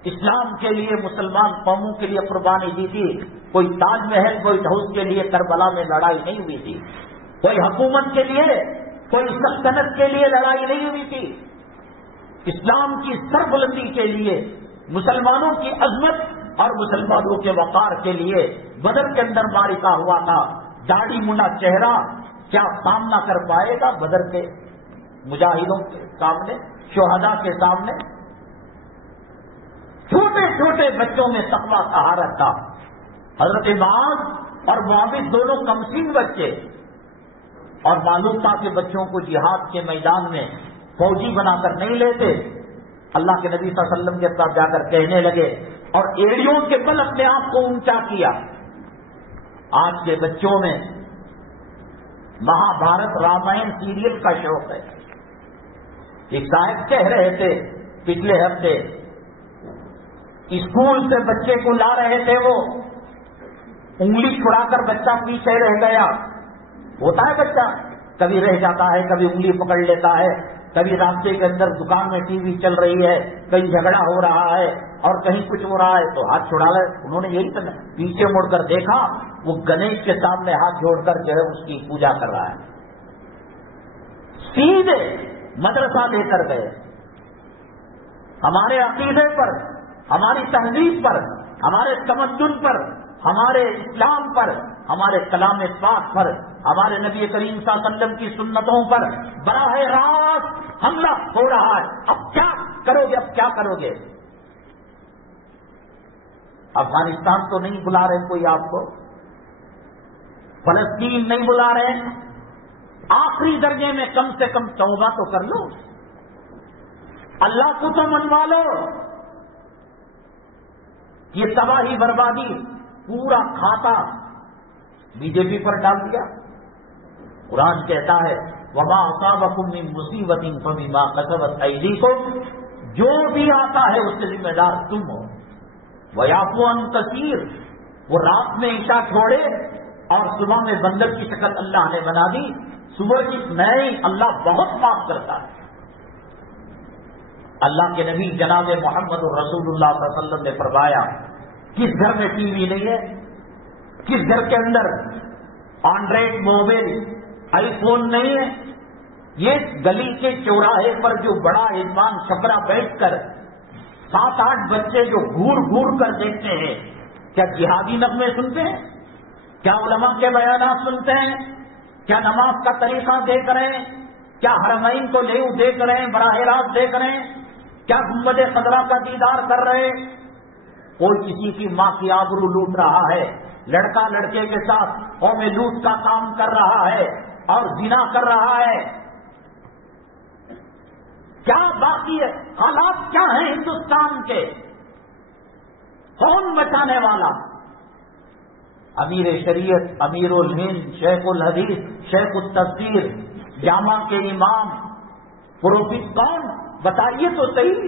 اسلام کے لیے، مسلمان قوموں کے لیے قربانی دی تھی، کوئی تاج محل، کوئی ہاؤس کے لیے کربلا میں لڑائی نہیں ہوئی تھی، کوئی حکومت کے لیے، کوئی سلطنت کے لیے لڑائی نہیں ہوئی تھی، اسلام کی سربلندی کے لیے، مسلمانوں کی عظمت اور مسلمانوں کے وقار کے لیے بدر کے اندر معرکہ ہوا تھا۔ داڑھی منا چہرہ کیا سامنا کر پائے گا بدر کے مجاہدوں کے سامنے، شہداء کے سامنے؟ چھوٹے چھوٹے بچوں میں تقویٰ طہارت تھا۔ حضرت معاذ اور معاویہ دونوں کمسین بچے، اور معلوم تھا کہ بچوں کو جہاد کے میدان میں فوجی بنا کر نہیں لیتے۔ اللہ کے نبی صلی اللہ علیہ وسلم کے پاس جا کر کہنے لگے اور ایڑیوں کے بل اپنے آپ کو اونچا کیا۔ آج کے بچوں میں مہا بھارت رامائن سیریل کا شوق ہے۔ ایک صاحب کہہ رہے تھے پچھلے ہفتے، اسکول سے بچے کو لا رہے تھے، وہ انگلی چھڑا کر بچہ پیچھے رہ گیا۔ ہوتا ہے بچہ کبھی رہ جاتا ہے، کبھی انگلی پکڑ لیتا ہے، کبھی راستے کے اندر دکان میں ٹی وی چل رہی ہے، کہیں جھگڑا ہو رہا ہے اور کہیں کچھ ہو رہا ہے تو ہاتھ چھڑا لے۔ انہوں نے یہی کرنا، پیچھے مڑ کر دیکھا وہ گنیش کے سامنے ہاتھ جوڑ کر جو ہے اس کی پوجا کر رہا ہے۔ سیدھے مدرسہ لے کر گئے۔ ہمارے عقیدے پر، ہماری تہذیب پر، ہمارے تمدن پر، ہمارے اسلام پر، ہمارے کلام پاک پر، ہمارے نبی کریم صلی اللہ علیہ وسلم کی سنتوں پر براہ راست حملہ ہو رہا ہے۔ اب کیا کرو گے؟ اب کیا کرو گے؟ افغانستان تو نہیں بلا رہے کوئی آپ کو، فلسطین نہیں بلا رہے، آخری درجے میں کم سے کم توبہ تو کر لو، اللہ کو تو منوا لو۔ یہ تباہی بربادی پورا کھاتا بی جے پی پر ڈال دیا۔ قرآن کہتا ہے وما اصابکم من مصیبت فبما کسبت ایدیکم، جو بھی آتا ہے اس سے ذمہ دار تم ہو. ویعفو عن کثیر، وہ رات میں عشاء چھوڑے اور صبح میں بندر کی شکل اللہ نے بنا دی، صبح کی نہیں، اللہ بہت معاف کرتا ہے. اللہ کے نبی جناب محمد رسول اللہ صلی اللہ علیہ وسلم نے فرمایا، کس گھر میں ٹی وی نہیں ہے، کس گھر کے اندر اینڈرائڈ موبائل آئی فون نہیں ہے؟ یہ گلی کے چوراہے پر جو بڑا انسان چھپرا بیٹھ کر 7-8 بچے جو گھور گھور کر دیکھتے ہیں، کیا جہادی نغمے سنتے ہیں؟ کیا علماء کے بیانات سنتے ہیں؟ کیا نماز کا طریقہ دیکھ رہے ہیں؟ کیا حرمین کو لیو دیکھ رہے ہیں، براہ راست دیکھ رہے ہیں؟ کیا گنبد خضرا کا دیدار کر رہے ہیں؟ کوئی کسی کی ماں کی آبرو لوٹ رہا ہے، لڑکا لڑکے کے ساتھ قوم لوٹ کا کام کر رہا ہے اور زنا کر رہا ہے. کیا باقی ہے؟ حالات کیا ہیں ہندوستان کے؟ کون بچانے والا؟ امیر شریعت، امیر الہند، شیخ الحدیث، شیخ التفسیر، جامع کے امام، پروفیٹ کون؟ بتائیے تو صحیح.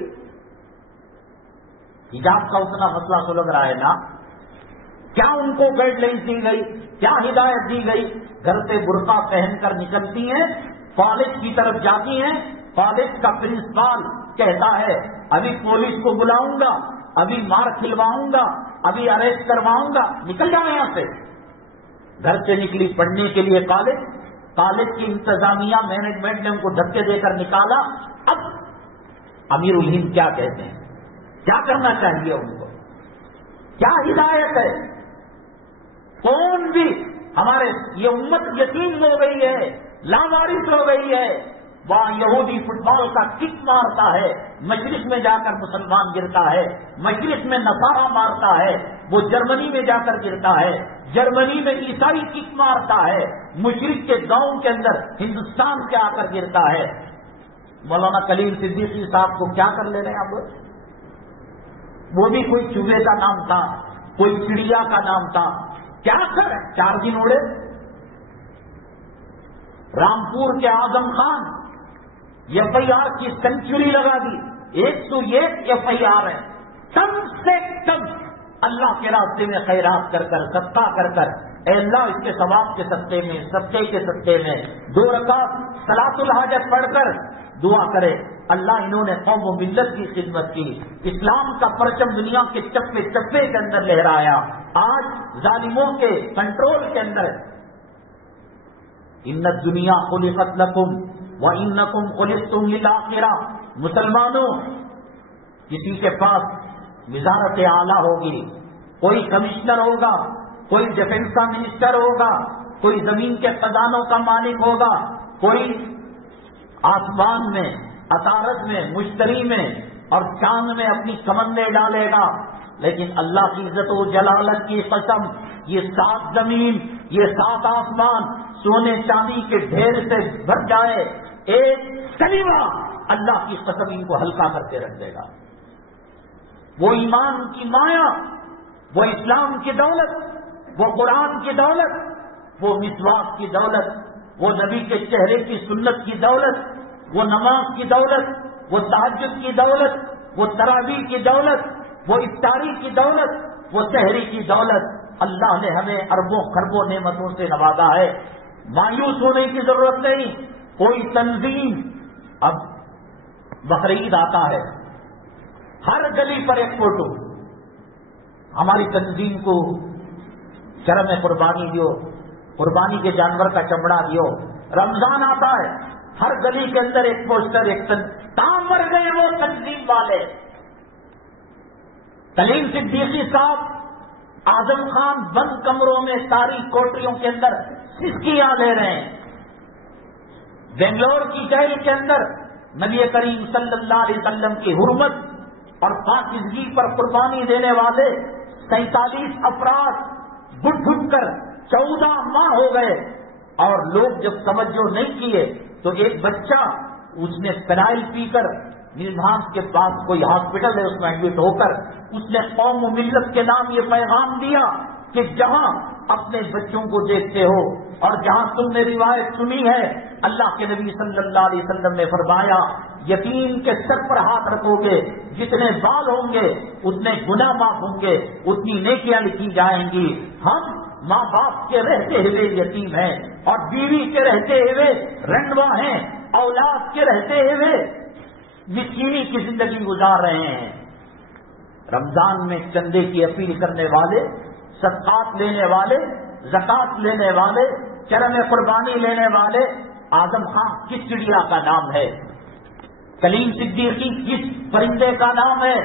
حجاب کا اتنا مسئلہ سلجھ رہا ہے نا؟ کیا ان کو گائیڈ لائن دی گئی؟ کیا ہدایت دی گئی؟ گھر سے برقع پہن کر نکلتی ہیں، کالج کی طرف جاتی ہیں، کالج کا پرنسپل کہتا ہے ابھی پولیس کو بلاؤں گا، ابھی مار کھلواؤں گا، ابھی اریسٹ کرواؤں گا، نکل جاؤ یہاں سے. گھر سے نکلی پڑھنے کے لیے کالج کی انتظامیہ مینجمنٹ نے ان کو دھکے دے کر نکالا. اب امیر الہند کیا کہتے ہیں؟ کیا کرنا چاہیے ان کو؟ کیا ہدایت ہے؟ کون بھی ہمارے یہ امت یتیم ہو گئی ہے، لاوارث ہو گئی ہے. وہاں یہودی فٹ بال کا کک مارتا ہے، مشرق میں جا کر مسلمان گرتا ہے، مشرق میں نصارہ مارتا ہے، وہ جرمنی میں جا کر گرتا ہے، جرمنی میں عیسائی کک مارتا ہے، مشرق کے گاؤں کے اندر ہندوستان کے آ کر گرتا ہے. مولانا کلیم صدیقی صاحب کو کیا کر لے رہے ہیں اب؟ وہ بھی کوئی چوہے کا نام تھا، کوئی چڑیا کا نام تھا. کیا کر 4 دن اڑے. رامپور کے اعظم خان FIR کی سینچری لگا دی، 101 FIR ہے. کم سے کم اللہ کے راستے میں خیرات کر کر، صدقہ کر کر، اے اللہ اس کے ثواب کے صدقے میں، صدقے کے صدقے میں 2 رکعت صلاۃ الحاجت پڑھ کر دعا کرے اللہ انہوں نے قوم و ملت کی خدمت کی، اسلام کا پرچم دنیا کے چپے چپے کے اندر لہرایا. آج ظالموں کے کنٹرول کے اندر ان الدنیا خلقت لکم وانکم خلقتم للآخرہ. مسلمانوں، کسی کے پاس وزارت اعلیٰ ہوگی، کوئی کمشنر ہوگا، کوئی ڈیفنس کا منسٹر ہوگا، کوئی زمین کے خزانوں کا مالک ہوگا، کوئی آسمان میں، عطارد میں، مشتری میں اور چاند میں اپنی کمندیں ڈالے گا. لیکن اللہ کی عزت و جلالت کی قسم، یہ 7 زمین، یہ 7 آسمان سونے چاندی کے ڈھیر سے بھر جائے، ایک کلمہ اللہ کی قسم ان کو ہلکا کر کے رکھ دے گا. وہ ایمان کی مایا، وہ اسلام کی دولت، وہ قرآن کی دولت، وہ مسواک کی دولت، وہ نبی کے چہرے کی سنت کی دولت، وہ نماز کی دولت، وہ تہجد کی دولت، وہ تراویح کی دولت، وہ افطاری کی دولت، وہ سحری کی دولت. اللہ نے ہمیں اربوں خربوں نعمتوں سے نوازا ہے. مایوس ہونے کی ضرورت نہیں. کوئی تنظیم، اب بقرعید آتا ہے، ہر گلی پر ایک فوٹو، ہماری تنظیم کو شرم قربانی دیو، قربانی کے جانور کا چمڑا دیو. رمضان آتا ہے، ہر گلی کے اندر ایک پوسٹر، ایک کام مر گئے وہ تنظیم والے. کلیم صدیقی صاحب اعظم خان بند کمروں میں تاریخ کوٹریوں کے اندر سسکیاں لے رہے ہیں. بنگلور کی جیل کے اندر نبی کریم صلی اللہ علیہ وسلم کی حرمت اور پاکیزگی پر قربانی دینے والے 47 افراد گٹ گٹ کر 14 ماہ ہو گئے. اور لوگ جب توجہ نہیں کیے تو ایک بچہ اس نے فینائل پی کر نیلبھانس کے پاس کوئی ہاسپٹل ہے اس میں ایڈمٹ ہو کر اس نے قوم و ملت کے نام یہ پیغام دیا کہ جہاں اپنے بچوں کو دیکھتے ہو، اور جہاں تم نے روایت سنی ہے اللہ کے نبی صلی اللہ علیہ وسلم نے فرمایا یتیم کے سر پر ہاتھ رکھو گے، جتنے بال ہوں گے اتنے گناہ معاف ہوں گے، اتنی نیکیاں لکھی جائیں گی۔ ہم ماں باپ کے رہتے ہوئے یتیم ہیں، اور بیوی کے رہتے ہوئے رنڈوا ہیں، اولاد کے رہتے ہوئے مسکینی کی زندگی گزار رہے ہیں۔ رمضان میں چندے کی اپیل کرنے والے، صدقات لینے والے، زکات لینے والے، چرم قربانی لینے والے، اعظم خان کس چڑیا کا نام ہے؟ کلیم صدیقی کس پرندے کا نام ہے؟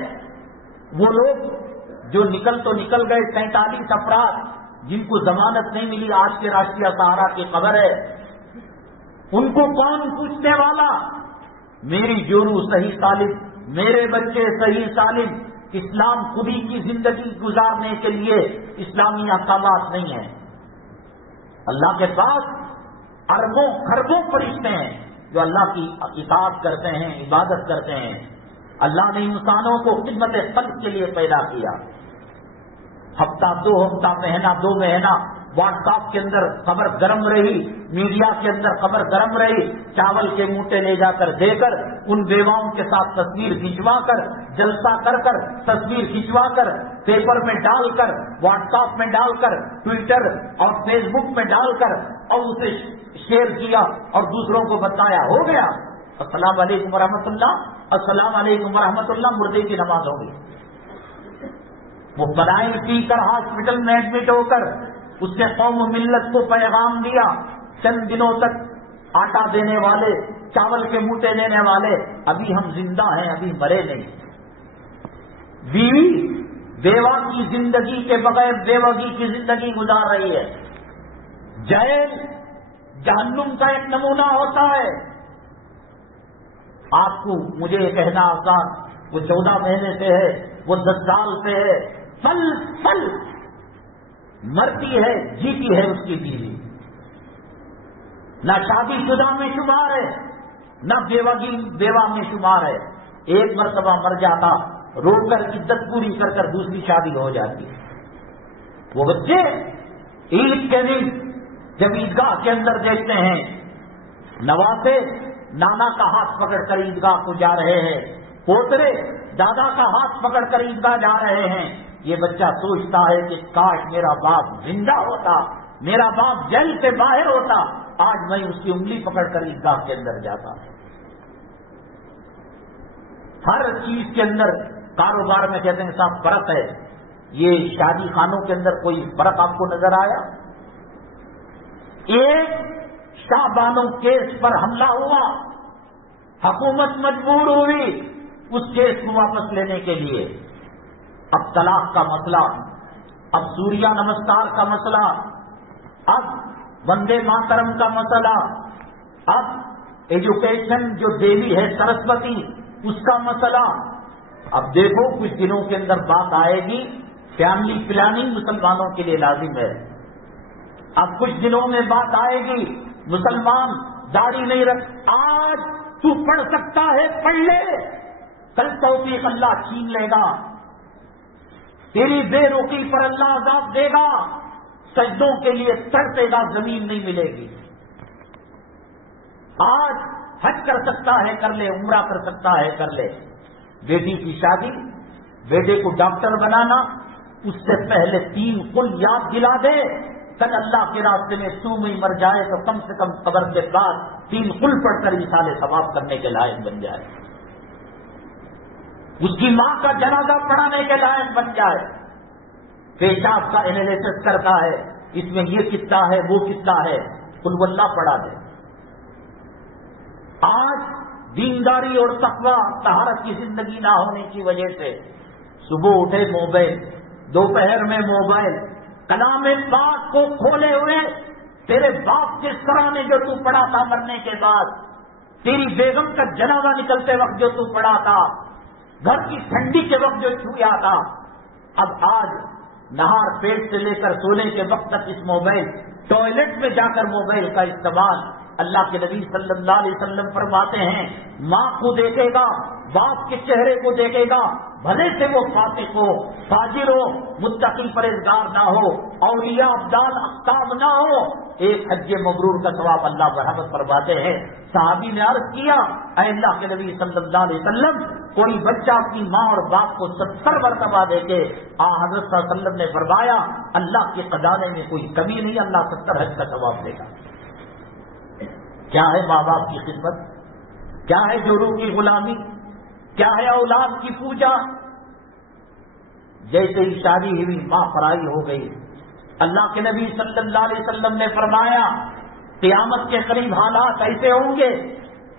وہ لوگ جو نکل گئے 43 افراد جن کو ضمانت نہیں ملی، آج کے راشٹریہ سہارا کی خبر ہے، ان کو کون پوچھنے والا؟ میری جورو صحیح سالم، میرے بچے صحیح سالم۔ اسلام خودی کی زندگی گزارنے کے لیے اسلامی احکامات نہیں ہیں۔ اللہ کے پاس اربوں خربوں فرشتے ہیں جو اللہ کی اطاعت کرتے ہیں، عبادت کرتے ہیں۔ اللہ نے انسانوں کو خدمت خلق کے لیے پیدا کیا۔ ہفتہ 2 ہفتہ، مہینہ 2 مہینہ واٹس ایپ کے اندر خبر گرم رہی، میڈیا کے اندر خبر گرم رہی، چاول کے موٹے لے جا کر دے کر، ان بیواؤں کے ساتھ تصویر کھنچوا کر، جلسہ کر کر تصویر کھنچوا کر، پیپر میں ڈال کر، واٹس ایپ میں ڈال کر، ٹویٹر اور فیس بک میں ڈال کر، اور اسے شیئر کیا اور دوسروں کو بتایا، ہو گیا السلام علیکم ورحمۃ اللہ، السلام علیکم ورحمۃ اللہ، مردے کی نماز ہوگی۔ وہ بنائی پی کر ہاسپٹل میں ایڈمٹ ہو کر اس نے قوم و ملت کو پیغام دیا، چند دنوں تک آٹا دینے والے، چاول کے موٹے دینے والے، ابھی ہم زندہ ہیں، ابھی مرے نہیں۔ بیوی بیوہ کی زندگی کے بغیر بیوگی کی زندگی گزار رہی ہے۔ جیل جہنم کا ایک نمونہ ہوتا ہے۔ آپ کو مجھے یہ کہنا آسان، وہ 14 مہینے سے ہے، وہ 10 سال سے ہے، پل مرتی ہے، جیتی ہے اس کی بیوی، نہ شادی شدہ میں شمار ہے، نہ بیوہ میں شمار ہے۔ ایک مرتبہ مر جاتا، رو کر عدت پوری کر کر دوسری شادی ہو جاتی۔ وہ بچے عید کے دن جب عیدگاہ کے اندر دیکھتے ہیں نواسے نانا کا ہاتھ پکڑ کر عیدگاہ کو جا رہے ہیں، پوترے دادا کا ہاتھ پکڑ کر عیدگاہ جا رہے ہیں، یہ بچہ سوچتا ہے کہ کاش میرا باپ زندہ ہوتا، میرا باپ جیل سے باہر ہوتا، آج میں اس کی انگلی پکڑ کر عیدگاہ کے اندر جاتا۔ ہر چیز کے اندر کاروبار میں کہتے ہیں صاحب فرق ہے، یہ شادی خانوں کے اندر کوئی فرق آپ کو نظر آیا؟ ایک شاہ بانو کیس پر حملہ ہوا، حکومت مجبور ہوئی اس کیس کو واپس لینے کے لیے۔ اب طلاق کا مسئلہ، اب سوریہ نمسکار کا مسئلہ، اب وندے ماترم کا مسئلہ، اب ایجوکیشن جو دیوی ہے سرسوتی اس کا مسئلہ۔ اب دیکھو کچھ دنوں کے اندر بات آئے گی، فیملی پلاننگ مسلمانوں کے لیے لازم ہے۔ اب کچھ دنوں میں بات آئے گی، مسلمان داڑھی نہیں رکھ، آج تو پڑھ سکتا ہے پڑھ لے، کل توفیق اللہ چھین لے گا، تیری بے روکی پر اللہ عذاب دے گا، سجدوں کے لیے تڑپے گا، زمین نہیں ملے گی۔ آج حج کر سکتا ہے کر لے، عمرہ کر سکتا ہے کر لے، بیٹی کی شادی، بیٹے کو ڈاکٹر بنانا، اس سے پہلے 3 قل یاد دلا دے، کل اللہ کے راستے میں سو میں مر جائے تو کم سے کم قبر کے بعد 3 قل پڑھ کر مثال ثواب کرنے کے لائق بن جائے، اس کی ماں کا جنازہ پڑھانے کے لائق بن جائے، پیشاب کا انالیسس کرتا ہے، اس میں یہ کتنا ہے وہ کتنا ہے، قل واللہ پڑھا دے۔ آج دینداری اور تقوی طہارت کی زندگی نہ ہونے کی وجہ سے صبح اٹھے موبائل، دوپہر میں موبائل، کلام پاک کو کھولے ہوئے تیرے باپ کے سرانے جو تو پڑھا تھا مرنے کے بعد، تیری بیگم کا جنازہ نکلتے وقت جو تو پڑھا تھا، گھر کی ٹھنڈی کے وقت جو چھویا تھا، اب آج نہار پیٹ سے لے کر سونے کے وقت تک اس موبائل، ٹوائلٹ میں جا کر موبائل کا استعمال، اللہ کے نبی صلی اللہ علیہ وسلم فرماتے ہیں ماں کو دیکھے گا، باپ کے چہرے کو دیکھے گا، بھلے سے وہ فاسق ہو، فاجر ہو، متقی پرہیزگار نہ ہو، اولیاء ابدال اقطاب نہ ہو، ایک حج مبرور کا ثواب اللہ برحمت فرماتے ہیں۔ صحابی نے عرض کیا اے اللہ کے نبی صلی اللہ علیہ وسلم، کوئی بچہ اپنی ماں اور باپ کو 70 مرتبہ دے کے حضرت صلی اللہ علیہ وسلم نے فرمایا اللہ کے خزانے میں کوئی کمی نہیں، اللہ 70 حج کا ثواب دے گا۔ کیا ہے ماں باپ کی خدمت، کیا ہے جورو کی غلامی، کیا ہے اولاد کی پوجا۔ جیسے ہی شادی ہوئی ماں فرائی ہو گئی، اللہ کے نبی صلی اللہ علیہ وسلم نے فرمایا قیامت کے قریب حالات ایسے ہوں گے،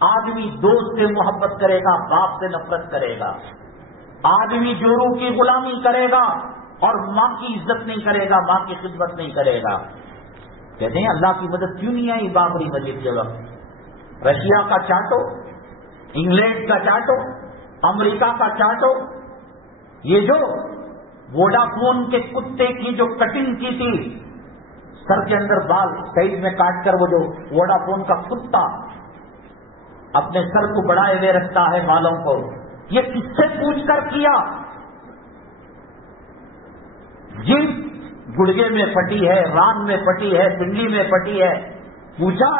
آدمی دوست سے محبت کرے گا، باپ سے نفرت کرے گا، آدمی جورو کی غلامی کرے گا اور ماں کی عزت نہیں کرے گا، ماں کی خدمت نہیں کرے گا۔ کہتے ہیں اللہ کی مدد کیوں نہیں آئی بابری مسجد کے وقت؟ رشیا کا چاٹو، انگلینڈ کا چاٹو، امریکہ کا چاٹو، یہ جو ووڈا فون کے کتے کی جو کٹنگ کی تھی، سر کے اندر بال سائڈ میں کاٹ کر، وہ جو ووڈا فون کا کتا اپنے سر کو بڑھائے ہوئے رکھتا ہے بالوں کو، یہ کس سے پوچھ کر کیا؟ جن گڑگے میں پٹی ہے، ران میں پٹی ہے، پنڈلی میں پٹی ہے، پوچھا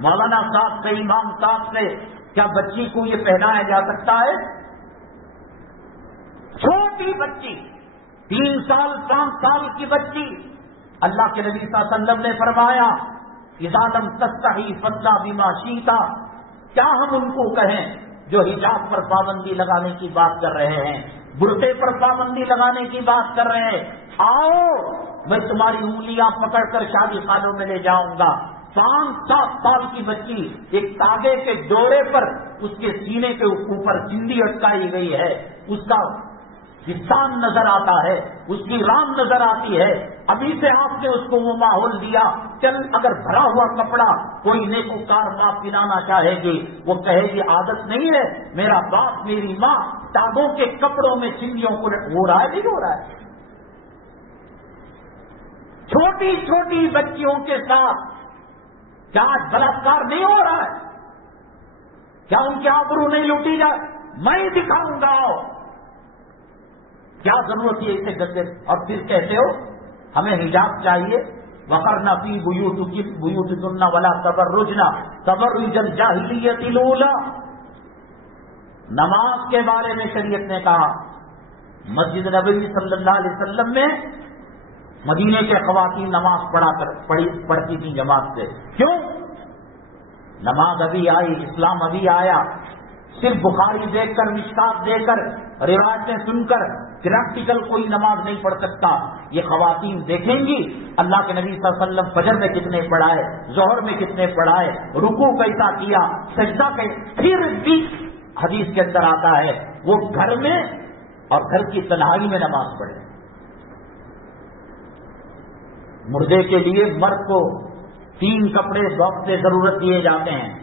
مولانا صاحب سے، امام صاحب سے، کیا بچی کو یہ پہنایا جا سکتا ہے؟ چھوٹی بچی، 3 سال 5 سال کی بچی، اللہ کے نبی صلی اللہ علیہ وسلم نے فرمایا اذا لم تستحی فاصنع بما شئت۔ کیا ہم ان کو کہیں جو حجاب پر پابندی لگانے کی بات کر رہے ہیں، برقعے پر پابندی لگانے کی بات کر رہے ہیں، آؤ میں تمہاری انگلیاں پکڑ کر شادی خانوں میں لے جاؤں گا۔ 5-7 سال کی بچی، ایک تاگے کے ڈورے پر اس کے سینے کے اوپر چندی اٹکائی گئی ہے، اس کا کسان نظر آتا ہے، اس کی رام نظر آتی ہے، ابھی سے آپ نے اس کو وہ ماحول دیا، چل اگر بھرا ہوا کپڑا کوئی نیکوکار ماں پہنانا چاہے گی، وہ کہے گی عادت نہیں ہے، میرا باپ میری ماں تاگوں کے کپڑوں میں چندیوں کو ہو رہا ہے، نہیں ہو رہا ہے۔ چھوٹی چھوٹی بچیوں کے ساتھ کیا بلاತ್ಕಾರ نہیں ہو رہا ہے؟ کیا ان کی آبرو نہیں لوٹی جائے؟ میں دکھاؤں گا۔ کیا ضرورت ہے اسے گندے؟ اور پھر کہتے ہو ہمیں حجاب چاہیے، وقرنا فی بیوتکن ولا تبرجن تبرج الجاہلیۃ الاولی۔ نماز کے بارے میں شریعت نے کہا، مسجد نبوی صلی اللہ علیہ وسلم میں مدینے کے خواتین نماز پڑھتی تھی جماعت سے۔ کیوں؟ نماز ابھی آئی، اسلام ابھی آیا، صرف بخاری دیکھ کر، مشکات دیکھ کر، روایتیں سن کر پریکٹیکل کوئی نماز نہیں پڑھ سکتا۔ یہ خواتین دیکھیں گی اللہ کے نبی صلی اللہ علیہ وسلم فجر میں کتنے پڑھائے، ظہر میں کتنے پڑھائے، رکوع کیسا کیا، سجدہ کیسا، پھر بھی حدیث کے اندر آتا ہے وہ گھر میں اور گھر کی تنہائی میں نماز پڑھے۔ مردے کے لیے مرد کو 3 کپڑے وقت سے ضرورت دیے جاتے ہیں۔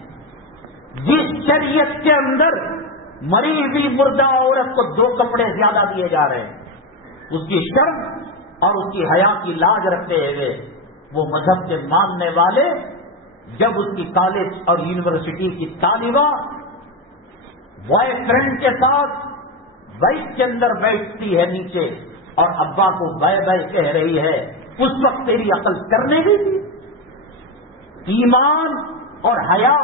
جس شریعت کے اندر مری ہوئی مردہ عورت کو 2 کپڑے زیادہ دیے جا رہے ہیں، اس کی شرم اور اس کی حیا کی لاج رکھتے ہوئے وہ مذہب کے ماننے والے جب اس کی کالج اور یونیورسٹی کی طالبہ بوائے فرینڈ کے ساتھ بائک کے اندر بیٹھتی ہے نیچے اور ابا کو بائے بائے کہہ رہی ہے، اس وقت تیری عقل کرنے گئی تھی؟ ایمان اور حیا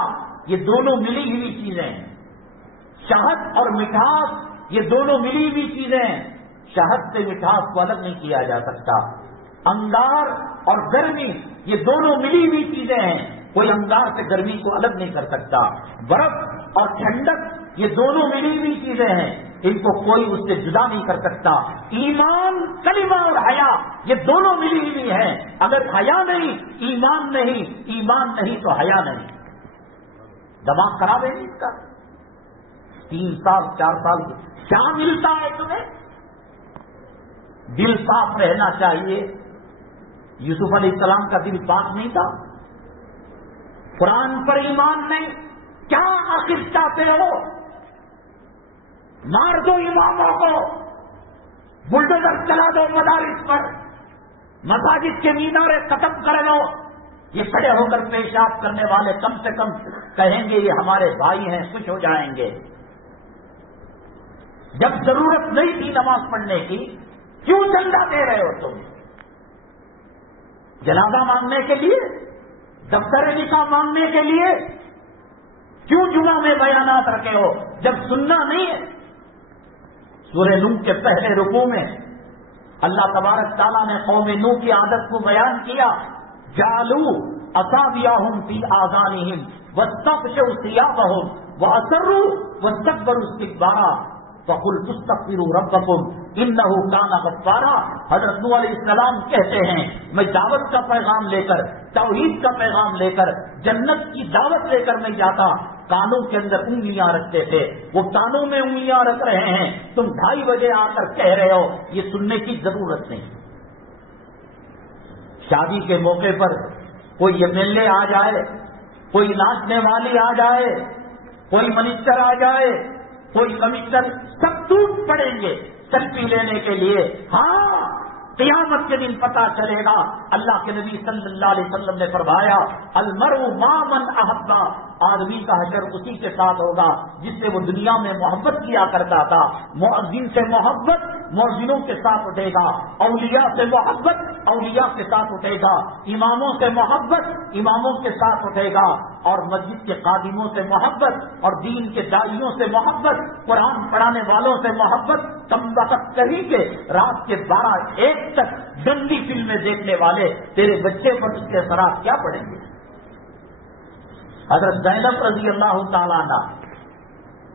یہ دونوں ملی ہوئی چیزیں ہیں۔ شہد اور مٹھاس یہ دونوں ملی ہوئی چیزیں ہیں، شہد سے مٹھاس کو الگ نہیں کیا جا سکتا۔ انگار اور گرمی یہ دونوں ملی ہوئی چیزیں ہیں، کوئی انگار سے گرمی کو الگ نہیں کر سکتا۔ برف اور ٹھنڈک یہ دونوں ملی ہوئی چیزیں ہیں، ان کو کوئی اس سے جدا نہیں کر سکتا۔ ایمان، کلمہ اور حیا یہ دونوں ملی ہوئی ہیں، اگر حیا نہیں ایمان نہیں، ایمان نہیں تو حیا نہیں۔ دماغ خراب ہے اس کا۔ 3 سال 4 سال کیا ملتا ہے تمہیں؟ دل صاف رہنا چاہیے۔ یوسف علیہ السلام کا دل پاک نہیں تھا؟ قرآن پر ایمان نہیں، کیا آخر چاہتے ہو؟ مار دو اماموں کو، بلڈوزر چلا دو مدارس پر، مساجد کے مینارے ختم کر دو، یہ کھڑے ہو کر پیشاب کرنے والے کم سے کم کہیں گے یہ ہمارے بھائی ہیں، خوش ہو جائیں گے۔ جب ضرورت نہیں تھی نماز پڑھنے کی، کیوں چندہ دے رہے ہو تم؟ جنازہ مانگنے کے لیے، دفتر نکاح مانگنے کے لیے، کیوں جمعہ میں بیانات رکھے ہو جب سننا نہیں ہے؟ سورہ نوح کے پہلے رکوع میں اللہ تبارک تعالیٰ نے قوم نوح کی عادت کو بیان کیا، جعلوا اصابعهم فی آذانہم واستغشوا ثیابہم واسروا واستکبروا استکبارا فقلت استغفروا ربکم انہ کان غفارا۔ حضرت نوح علیہ السلام کہتے ہیں میں دعوت کا پیغام لے کر، توحید کا پیغام لے کر، جنت کی دعوت لے کر میں جاتا، کانوں کے اندر انگلیاں رکھتے تھے، وہ کانوں میں انگلیاں رکھ رہے ہیں، تم 2:30 بجے آ کر کہہ رہے ہو، یہ سننے کی ضرورت نہیں۔ شادی کے موقع پر کوئی MLA آ جائے، کوئی ناچنے والی آ جائے، کوئی منسٹر آ جائے، کوئی کمشنر، سب ٹوٹ پڑیں گے سیلفی لینے کے لیے۔ ہاں، قیامت کے دن پتا چلے گا۔ اللہ کے نبی صلی اللہ علیہ وسلم نے فرمایا المرء مع من احب، آدمی کا حشر اسی کے ساتھ ہوگا جس سے وہ دنیا میں محبت کیا کرتا تھا۔ مؤذن سے محبت مؤذنوں کے ساتھ اٹھے گا، اولیاء سے محبت اولیاء کے ساتھ اٹھے گا، اماموں سے محبت اماموں کے ساتھ اٹھے گا، اور مسجد کے خادموں سے محبت اور دین کے داعیوں سے محبت، قرآن پڑھانے والوں سے محبت۔ کم وقت کہیں کہ رات کے 12-1 تک گندی فلمیں دیکھنے والے تیرے بچے پر اس کے اثرات کیا پڑیں گے؟ حضرت زینب رضی اللہ تعالیٰ عنہ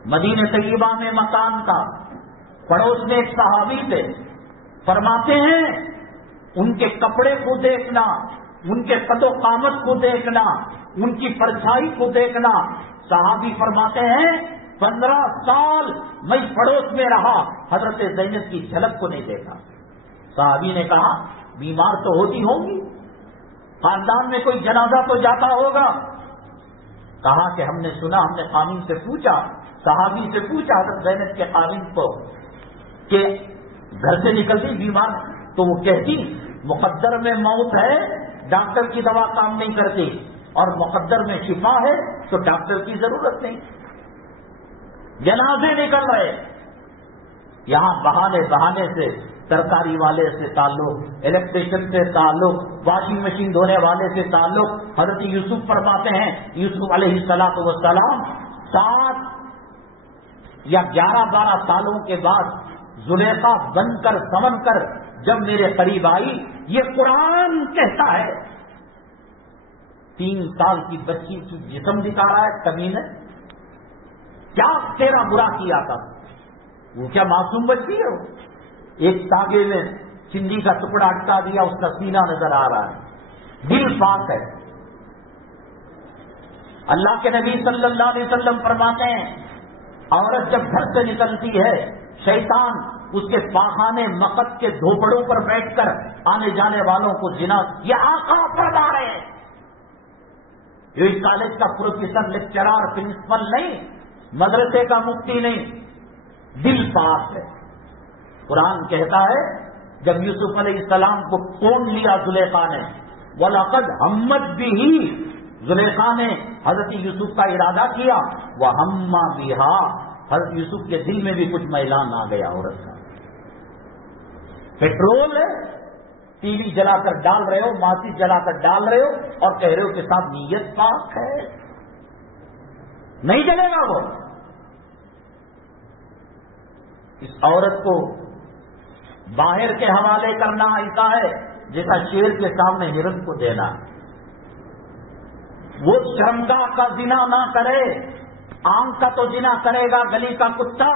مدینہ طیبہ میں مکان کا، پڑوس میں ایک صحابی تھے، فرماتے ہیں ان کے کپڑے کو دیکھنا، ان کے قد و قامت کو دیکھنا، ان کی پرچھائی کو دیکھنا، صحابی فرماتے ہیں 15 سال میں پڑوس میں رہا، حضرت زینب کی جھلک کو نہیں دیکھا۔ صحابی نے کہا بیمار تو ہوتی ہوگی، خاندان میں کوئی جنازہ تو جاتا ہوگا۔ کہا کہ ہم نے سنا، ہم نے خامن سے پوچھا، صحابی سے پوچھا حضرت زینب کے خامن کو کہ گھر سے نکلتی بیمار، تو وہ کہتی مقدر میں موت ہے، ڈاکٹر کی دوا کام نہیں کرتی، اور مقدر میں شفا ہے تو ڈاکٹر کی ضرورت نہیں۔ جنازے نکل رہے، یہاں بہانے سے ترکاری والے سے تعلق، الیکٹریشن سے تعلق، واشنگ مشین دھونے والے سے تعلق۔ حضرت یوسف فرماتے ہیں یوسف علیہ السلام 7 یا 11-12 سالوں کے بعد زلیخا بن کر سمن کر جب میرے قریب آئی، یہ قرآن کہتا ہے 3 سال کی بچی کی جسم دکھا رہا ہے، کمینے کیا تیرا برا کیا تھا؟ وہ کیا معصوم بچی ہے؟ وہ ایک تاگے میں چندی کا ٹکڑا اٹکا دیا، اس کا سینہ نظر آ رہا ہے، دل پاک ہے۔ اللہ کے نبی صلی اللہ علیہ وسلم فرماتے ہیں عورت جب گھر سے نکلتی ہے، شیطان اس کے پاخانے مقد کے دھوپڑوں پر بیٹھ کر آنے جانے والوں کو زنا، یہ آقا فرما رہے ہیں۔ یہ اس کالج کا پروفیسر، لیکچرار، پرنسپل نہیں، مدرسے کا مفتی نہیں، دل پاک ہے۔ قرآن کہتا ہے جب یوسف علیہ السلام کو کون لیا زلیخا نے، وَلَقَدْ هَمَّتْ بِهِ، زلیخا نے حضرت یوسف کا ارادہ کیا، وَهَمَّ بِهَا، حضرت یوسف کے دل میں بھی کچھ میلان آ گیا عورت کا۔ پیٹرول ہے، ٹی وی جلا کر ڈال رہے ہو، ماچس جلا کر ڈال رہے ہو، اور کہہ رہے ہو کہ صاحب نیت پاک ہے، نہیں جلے گا وہ۔ اس عورت کو باہر کے حوالے کرنا ایسا ہے جیسا شیر کے سامنے ہرن کو دینا۔ وہ شرمگاہ کا زنا نہ کرے، آنکھ کا تو زنا کرے گا، گلی کا کتا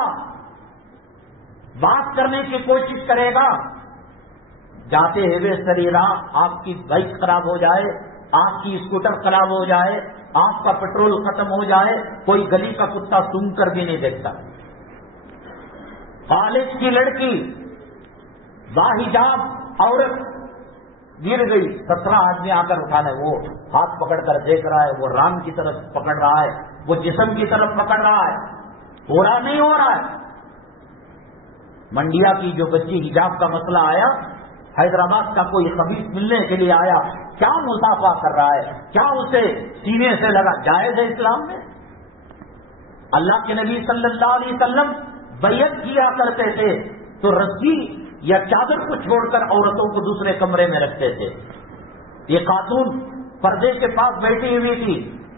بات کرنے کی کوشش کرے گا، جاتے ہوئے سریرا آپ کی بائک خراب ہو جائے، آپ کی اسکوٹر خراب ہو جائے، آپ کا پیٹرول ختم ہو جائے، کوئی گلی کا کتا سن کر بھی نہیں دیکھتا۔ کالج کی لڑکی باحجاب عورت گر گئی، 17 آدمی آ کر اٹھانے، وہ ہاتھ پکڑ کر دیکھ رہا ہے، وہ ران کی طرف پکڑ رہا ہے، وہ جسم کی طرف پکڑ رہا ہے، پورا نہیں ہو رہا ہے۔ منڈیا کی جو بچی حجاب کا مسئلہ آیا، حیدرآباد کا کوئی خبیث ملنے کے لیے آیا، کیا مصافحہ کر رہا ہے، کیا اسے سینے سے لگا؟ جائز ہے اسلام میں؟ اللہ کے نبی صلی اللہ علیہ وسلم بیعت کیا کرتے تھے تو رسی یا چادر کو چھوڑ کر عورتوں کو دوسرے کمرے میں رکھتے تھے. یہ خاتون پردے کے پاس بیٹھی ہوئی تھی،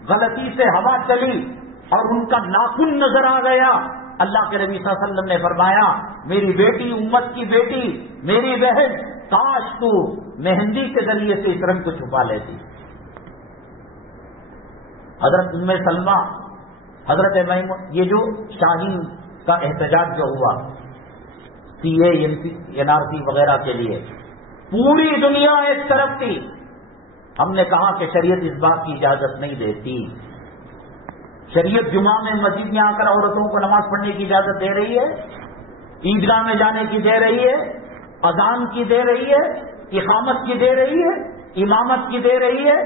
غلطی سے ہوا چلی اور ان کا ناخن نظر آ گیا. اللہ کے نبی صلی اللہ علیہ وسلم نے فرمایا، میری بیٹی، امت کی بیٹی، میری بہن، کاش تو مہندی کے ذریعے سے اس رنگ کو چھپا لیتی. حضرت ام سلمہ، حضرت میمون، یہ جو شاہین کا احتجاج جو ہوا سی اے این آر سی وغیرہ کے لیے، پوری دنیا ایک طرف تھی. ہم نے کہا کہ شریعت اس بات کی اجازت نہیں دیتی. شریعت جمعہ میں مسجد میں آ کر عورتوں کو نماز پڑھنے کی اجازت دے رہی ہے، عیدگاہ میں جانے کی دے رہی ہے، اذان کی دے رہی ہے، اقامت کی دے رہی ہے، امامت کی دے رہی ہے.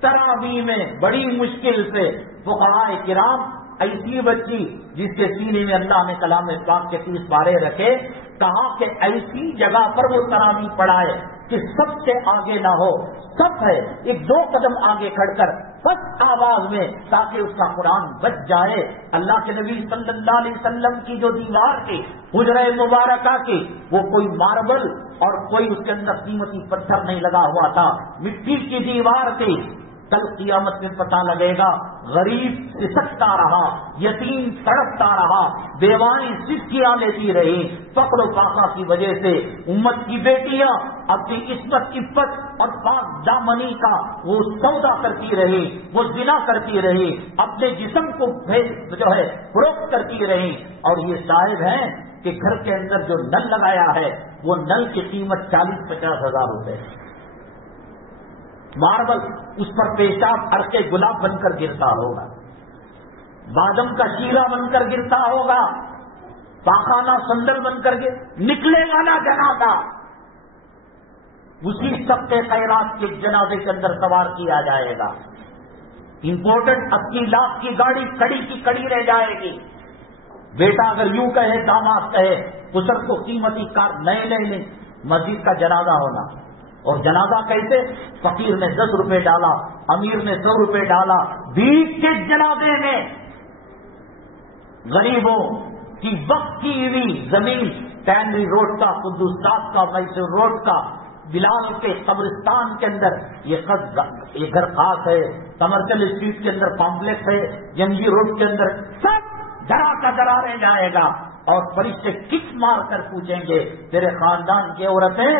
تراویح میں بڑی مشکل سے فقہاء کرام ایسی بچی جس کے سینے میں اللہ نے کلام پاک کے 30 پارے رکھے، کہا کہ ایسی جگہ پر وہ تراویح پڑھائے کہ سب سے آگے نہ ہو، سب ہے ایک 2 قدم آگے کھڑ کر بس آواز میں، تاکہ اس کا قرآن بچ جائے. اللہ کے نبی صلی اللہ علیہ وسلم کی جو دیوار تھی حجرہ مبارکہ کی، وہ کوئی ماربل اور کوئی اس کے اندر قیمتی پتھر نہیں لگا ہوا تھا، مٹی کی دیوار تھی. کل قیامت میں پتہ لگے گا، غریب سسکتا رہا، یتیم تڑپتا رہا، بیوائیں سسکیاں لیتی رہی. فقر و فاقہ کی وجہ سے امت کی بیٹیاں اپنی عصمت عفت اور پاک دامنی کا وہ سودا کرتی رہی، وہ زنا کرتی رہی، اپنے جسم کو جو ہے فروخت کرتی رہی. اور یہ شاہد ہیں کہ گھر کے اندر جو نل لگایا ہے وہ نل کی قیمت 40-50 ہزار روپے. ماربل، اس پر پیشاب عرق گلاب بن کر گرتا ہوگا، بادم کا شیرہ بن کر گرتا ہوگا، پاخانہ سندل بن کر نکلے گا نا جنازہ. اسی سب کے خیرات کے جنازے کے اندر سوار کیا جائے گا. امپورٹنٹ 80 لاکھ کی گاڑی کڑی کی کڑی رہ جائے گی. بیٹا اگر یوں کہے، داماد کہے، اسر کو قیمتی کار نئے مسجد کا جنازہ ہونا. اور جنازہ کیسے؟ فقیر نے 10 روپے ڈالا، امیر نے 100 روپے ڈالا، بھیک کے جنازے میں غریبوں کی وقت کی ہوئی زمین، ٹینری روڈ کا، قدوس صاحب کا، میسور روڈ کا، بلال کے قبرستان کے اندر یہ گھر خاص ہے، کمرشل اسٹریٹ کے اندر کمپلیکس ہے، جنگی روڈ کے اندر، سب ڈرا کا ڈرا رہ جائے گا. اور فرشتے کک مار کر پوچھیں گے، تیرے خاندان کی عورتیں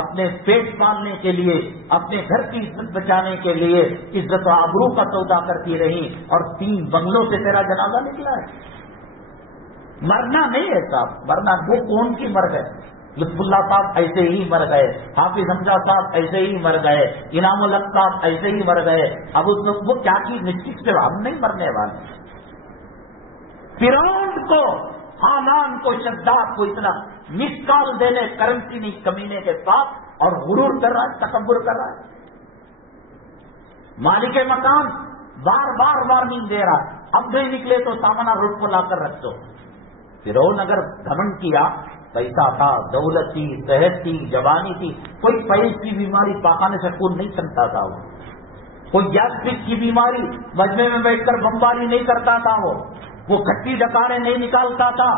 اپنے پیٹ پالنے کے لیے، اپنے گھر کی عزت بچانے کے لیے عزت و آبرو کا سودا کرتی رہی، اور 3 بنگلوں سے تیرا جنازہ نکلا ہے. مرنا نہیں ہے صاحب، مرنا وہ کون کی مر گئے؟ لطف اللہ صاحب ایسے ہی مر گئے، حافظ حمزہ صاحب ایسے ہی مر گئے، انعام الحق صاحب ایسے ہی مر گئے. اب اس وقت وہ کیا چیز نشچت سے ہم نہیں مرنے والے. فرعون کو، حامان کو، شداد کو اتنا مسکال دینے کرنسی نہیں کمینے کے ساتھ، اور غرور کر رہا ہے، تکبر کر رہا ہے. مالک مکان بار بار وارننگ دے رہا ہے، اب نہیں نکلے تو سامنا روڈ کو لا کر رکھ دو. فرعون اگر گھمنڈ کیا، پیسہ تھا، دولت تھی، صحت تھی، جوانی تھی، کوئی پیس کی بیماری پاخانے سے خون نہیں چلتا تھا، کوئی گیسٹرک کی بیماری مجمے میں بیٹھ کر بمباری نہیں کرتا تھا، وہ کھٹی ڈکاریں نہیں نکالتا تھا،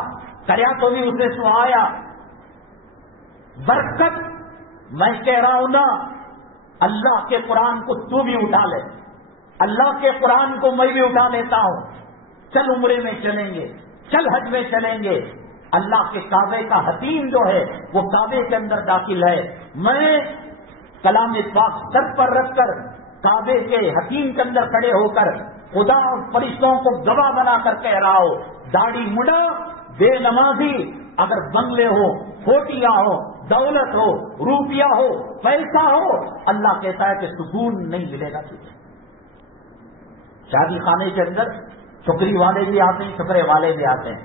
کریا تو بھی اسے سہایا. برکت میں کہہ رہا ہوں نا، اللہ کے قرآن کو تو بھی اٹھا لے، اللہ کے قرآن کو میں بھی اٹھا لیتا ہوں. چل عمرے میں چلیں گے، چل حج میں چلیں گے. اللہ کے کعبے کا حتیم جو ہے وہ کعبے کے اندر داخل ہے. میں کلام پاک سر پر رکھ کر کعبے کے حتیم کے اندر کھڑے ہو کر خدا اور فرشتوں کو گواہ بنا کر کہہ رہا ہو، داڑھی مڈا، بے نمازی، اگر بنگلے ہو، کوٹیاں ہو، دولت ہو، روپیہ ہو، پیسہ ہو، اللہ کہتا ہے کہ سکون نہیں ملے گا تجھے. شادی خانے کے اندر چھکری والے بھی آتے ہیں، چھکرے والے بھی آتے ہیں،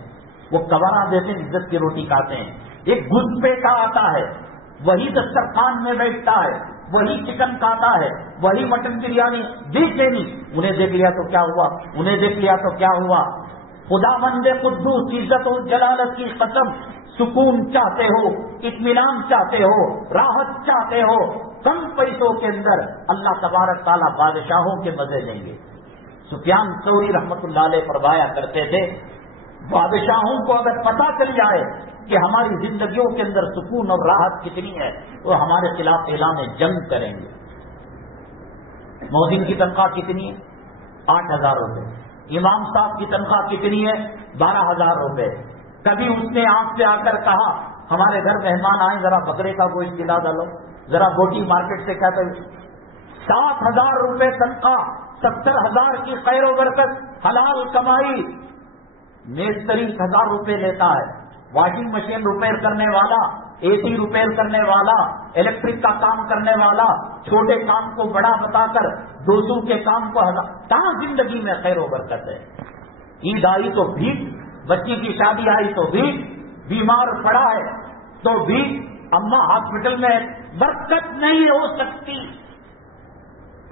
وہ کبارہ دیتے ہیں، عزت کی روٹی کھاتے ہیں. ایک گھسپیٹا آتا ہے، وہی دسترخوان میں بیٹھتا ہے، وہی چکن کھاتا ہے، وہی مٹن بریانی دیکھے نہیں. انہیں دیکھ لیا تو کیا ہوا، انہیں دیکھ لیا تو کیا ہوا. خدا مند قدوس عزت و جلالت کی قسم، سکون چاہتے ہو، اطمینان چاہتے ہو، راحت چاہتے ہو، کم پیسوں کے اندر اللہ تبارک تعالیٰ بادشاہوں کے مزے لیں گے۔ سفیان ثوری رحمت اللہ علیہ فرمایا کرتے تھے، بادشاہوں کو اگر پتہ چل جائے کہ ہماری زندگیوں کے اندر سکون اور راحت کتنی ہے تو ہمارے خلاف اعلان جنگ کریں گے۔ مؤذن کی تنخواہ کتنی ہے؟ 8,000 روپے۔ امام صاحب کی تنخواہ کتنی ہے؟ 12,000 روپے۔ کبھی اس نے آنکھ سے آ کر کہا ہمارے گھر مہمان آئے، ذرا بکرے کا گوشت کھلا ڈالو، ذرا بوٹی مارکیٹ سے کہتے 7,000 روپے تنخواہ، 70,000 کی خیر و برکت، حلال کمائی۔ میستری 1,000 روپے لیتا ہے، واشنگ مشین ریپیئر کرنے والا، اے سی ریپیئر کرنے والا، الیکٹرک کا کام کرنے والا، چھوٹے کام کو بڑا بتا کر 200 کے کام کو 1000۔ کہاں زندگی میں خیر و برکت ہے؟ عید آئی تو بھیک، بچی کی شادی آئی تو بھیک، بیمار پڑا ہے تو بھیک، اماں ہاسپٹل میں، برکت نہیں ہو سکتی۔